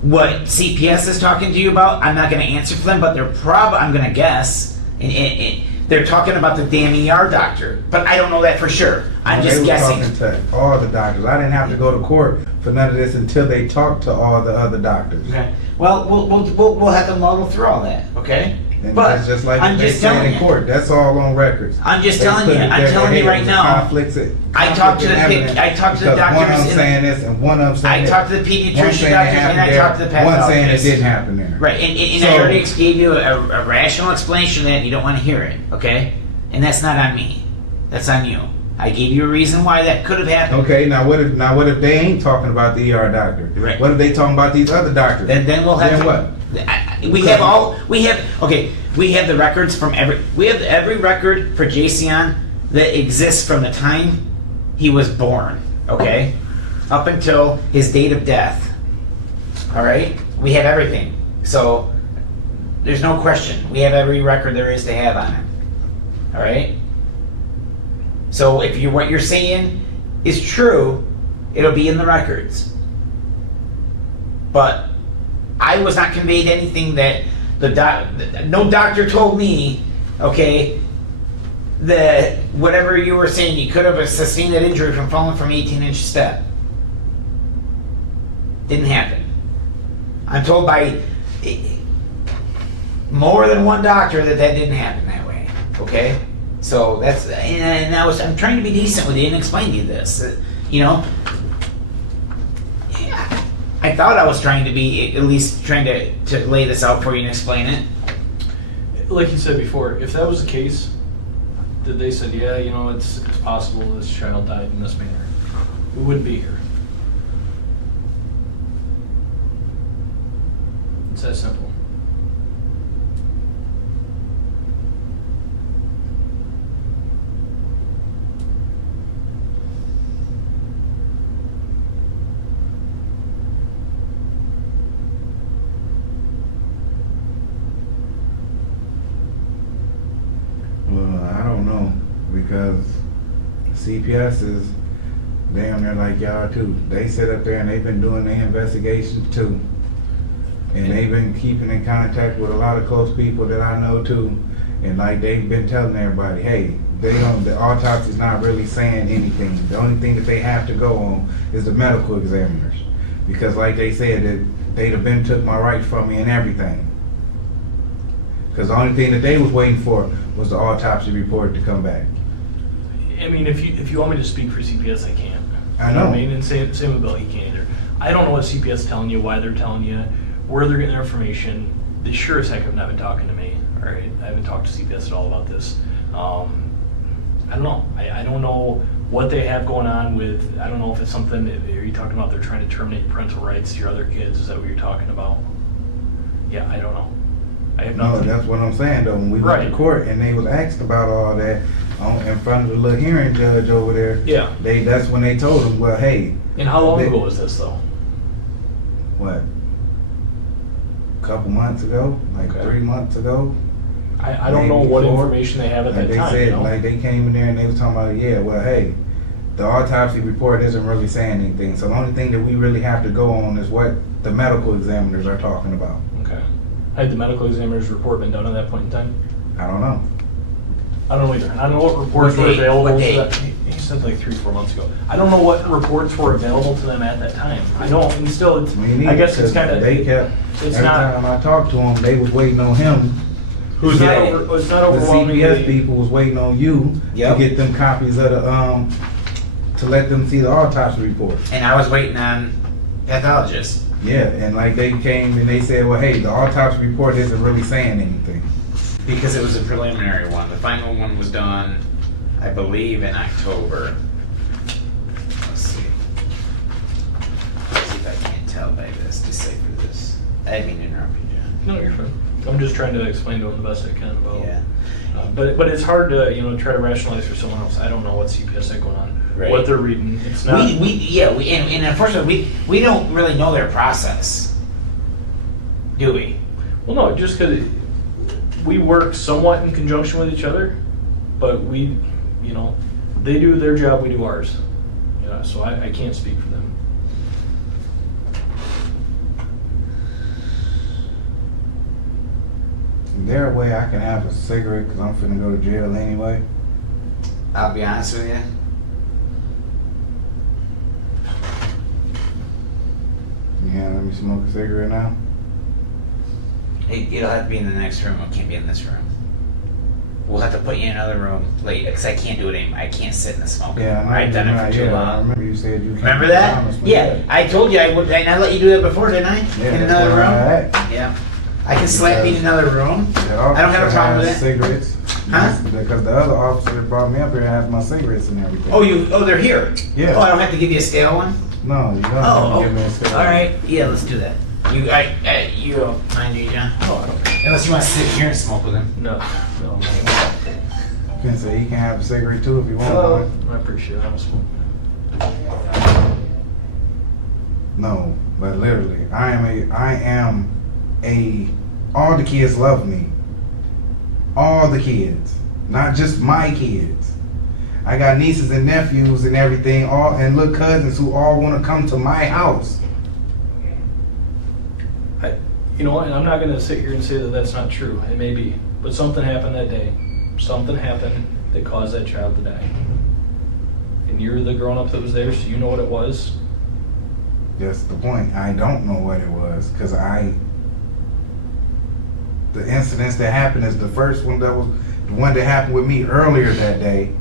what CPS is talking to you about, I'm not going to answer for them, but I'm going to guess. They're talking about the damn ER doctor, but I don't know that for sure. I'm just guessing. Talking to all the doctors. I didn't have to go to court for none of this until they talk to all the other doctors. Okay. Well, we'll have to muddle through all that. Okay. And But that's just like I'm they just said telling in you. court. That's all on records. I'm just They telling put you. it I'm there, telling hey, you right it was now. conflicts. I talked to the evidence I talked to the because one of doctors. them saying this and one of them saying I this. talked to the One pediatrician saying it doctors happened and I there, talked to the one saying it pathologist. didn't happen there. Right, and So- I already gave you a rational explanation of that, and you don't want to hear it, okay? And that's not on me. That's on you. I gave you a reason why that could have happened. Okay, now what if they ain't talking about the ER doctor? Right. What if they talking about these other doctors? Then we'll have Then to, what? we have the records from every record for Jaceyon that exists from the time he was born, okay? Up until his date of death. All right? We have everything. So there's no question. We have every record there is to have on him. All right? So if what you're saying is true, it'll be in the records. But I was not conveyed anything that no doctor told me, okay, that whatever you were saying, you could have sustained that injury from falling from 18-inch step. Didn't happen. I'm told by more than one doctor that didn't happen that way. Okay, so I'm trying to be decent with you and explain to you this. Yeah, I thought I was trying to be at least trying to lay this out for you and explain it. Like you said before, if that was the case, that they said, yeah, it's possible this child died in this manner, we wouldn't be here. It's that simple. I don't know, because CPS is damn near like y'all too. They sit up there and they've been doing their investigations too. And they've been keeping in contact with a lot of close people that I know too. And like they've been telling everybody, hey, the autopsy's not really saying anything. The only thing that they have to go on is the medical examiners. Because like they said, that they'd have been took my rights from me and everything. Because the only thing that they was waiting for was the autopsy report to come back. I mean, if you want me to speak for CPS, I can't. I know. I mean, and same with Bill, he can't either. I don't know what CPS is telling you, why they're telling you, where they're getting their information. They sure as heck have not been talking to me. All right, I haven't talked to CPS at all about this. I don't know. I don't know what they have going on with. I don't know if it's something. Are you talking about they're trying to terminate parental rights to your other kids? Is that what you're talking about? Yeah, I don't know. I have No, nothing. that's what I'm saying though. When we went to court and they was asked about all that in front of the little hearing judge over there, Yeah. That's when they told them, well, hey, And how long ago was this though? what, a couple months ago, like Okay. 3 months ago. I don't know maybe what 4. information they have at Like that they time. said, you know? like they came in there and they was talking about, yeah, well, hey, the autopsy report isn't really saying anything. So the only thing that we really have to go on is what the medical examiners are talking about. Okay. Had the medical examiner's report been done at that point in time? I don't know. I don't know either. I don't know what reports What were date? available What to date? them. He said like 3-4 months ago. I don't know what reports were available to them at that time. I know, and still, it's, Me neither, I guess it's 'cause kind of, they kept, it's every not, time I talked to them, they was waiting on him. it's not, Yeah. it's not The overwhelmingly. CPS people was waiting on you Yep. to get them copies of the to let them see the autopsy report. And I was waiting on pathologists. Yeah, and like they came and they said, well, hey, the autopsy report isn't really saying anything. Because it was a preliminary one. The final one was done, I believe, in October. Let's see. Let's see if I can't tell by this, decipher this. I didn't mean to interrupt you, John. No, you're fine. I'm just trying to explain to them the best I can about. Yeah. But it's hard to try to rationalize for someone else. I don't know what CPS had going on, Right. what they're reading. It's not. And unfortunately, we don't really know their process, do we? Well, no, just because we work somewhat in conjunction with each other, but we, they do their job, we do ours. Yeah, so I can't speak for them. Is there a way I can have a cigarette because I'm finna go to jail anyway? I'll be honest with you. we smoke a cigarette now? It'll have to be in the next room. It can't be in this room. We'll have to put you in another room later because I can't do it anymore. I can't sit in the smoke. Yeah, I know. I've done it for too I long. remember you said you can't. Remember be that? honest with Yeah, I told you I would. And I let you do that before, didn't I? Yeah, In that's another where room. I'm at. Yeah. I can slap you in another room. The I don't have a officer problem with has it. Cigarettes. Huh? Because the other officer that brought me up here has my cigarettes and everything. Oh, they're here. Yeah. Oh, I don't have to give you a scale one. No, you don't Oh, give me a cigarette. all right. Yeah, let's do that. You don't mind, do you, John? Oh, I don't care. Unless you want to sit here and smoke with him. No. You can say he can have a cigarette too if you want Oh, one. I appreciate it. I don't smoke. No, but literally, all the kids love me. All the kids, not just my kids. I got nieces and nephews and everything, and little cousins who all want to come to my house. You know what? And I'm not going to sit here and say that that's not true. It may be. But something happened that day. Something happened that caused that child to die. And you're the grown-up that was there, so you know what it was. That's the point. I don't know what it was because the incidents that happened is the first one that was the one that happened with me earlier that day.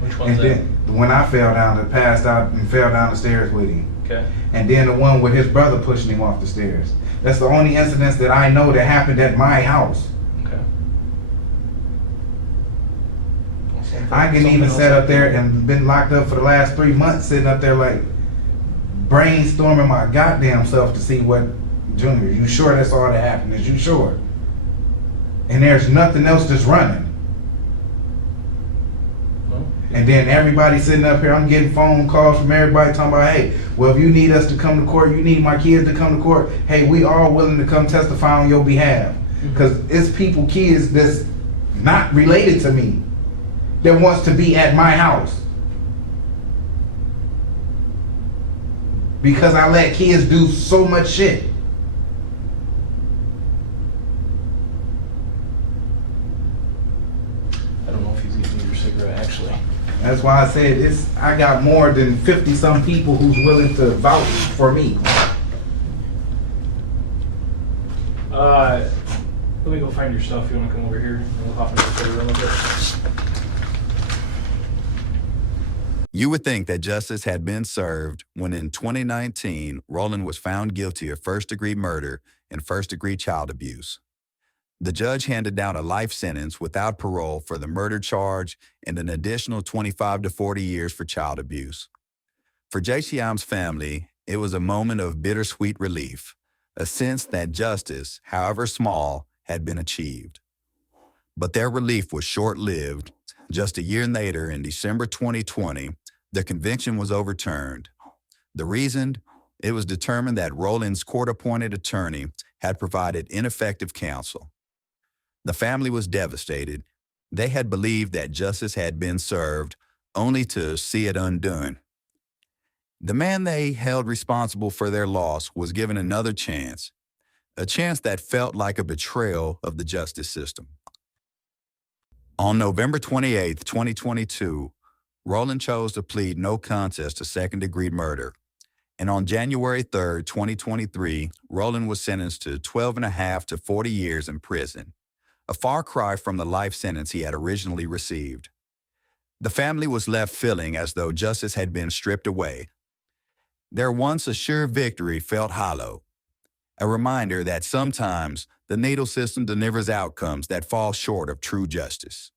Which one's And that? then when I fell down and passed out and fell down the stairs with him. Okay. And then the one with his brother pushing him off the stairs. That's the only incidents that I know that happened at my house. Okay. I can even sit up there and been locked up for the last 3 months sitting up there like brainstorming my goddamn self to see what, Junior, you sure that's all that happened? Is you sure? And there's nothing else that's running. Well, And then everybody sitting up here, I'm getting phone calls from everybody talking about, hey, well, if you need us to come to court, you need my kids to come to court, hey, we all willing to come testify on your behalf. Because it's kids that's not related to me that wants to be at my house. Because I let kids do so much shit. I don't know if he's giving you your cigarette, actually. That's why I said I got more than 50 some people who's willing to vouch for me. Let me go find your stuff. You want to come over here? And we'll hop into the room a bit. You would think that justice had been served when in 2019, Rolland was found guilty of first-degree murder and first-degree child abuse. The judge handed down a life sentence without parole for the murder charge and an additional 25 to 40 years for child abuse. For Jaceyon's family, it was a moment of bittersweet relief, a sense that justice, however small, had been achieved. But their relief was short-lived. Just a year later, in December 2020, the conviction was overturned. The reason? It was determined that Rolland's court-appointed attorney had provided ineffective counsel. The family was devastated. They had believed that justice had been served, only to see it undone. The man they held responsible for their loss was given another chance, a chance that felt like a betrayal of the justice system. On November 28, 2022, Rolland chose to plead no contest to second-degree murder. And on January 3, 2023, Rolland was sentenced to 12.5 to 40 years in prison, a far cry from the life sentence he had originally received. The family was left feeling as though justice had been stripped away. Their once assured victory felt hollow, a reminder that sometimes the legal system delivers outcomes that fall short of true justice.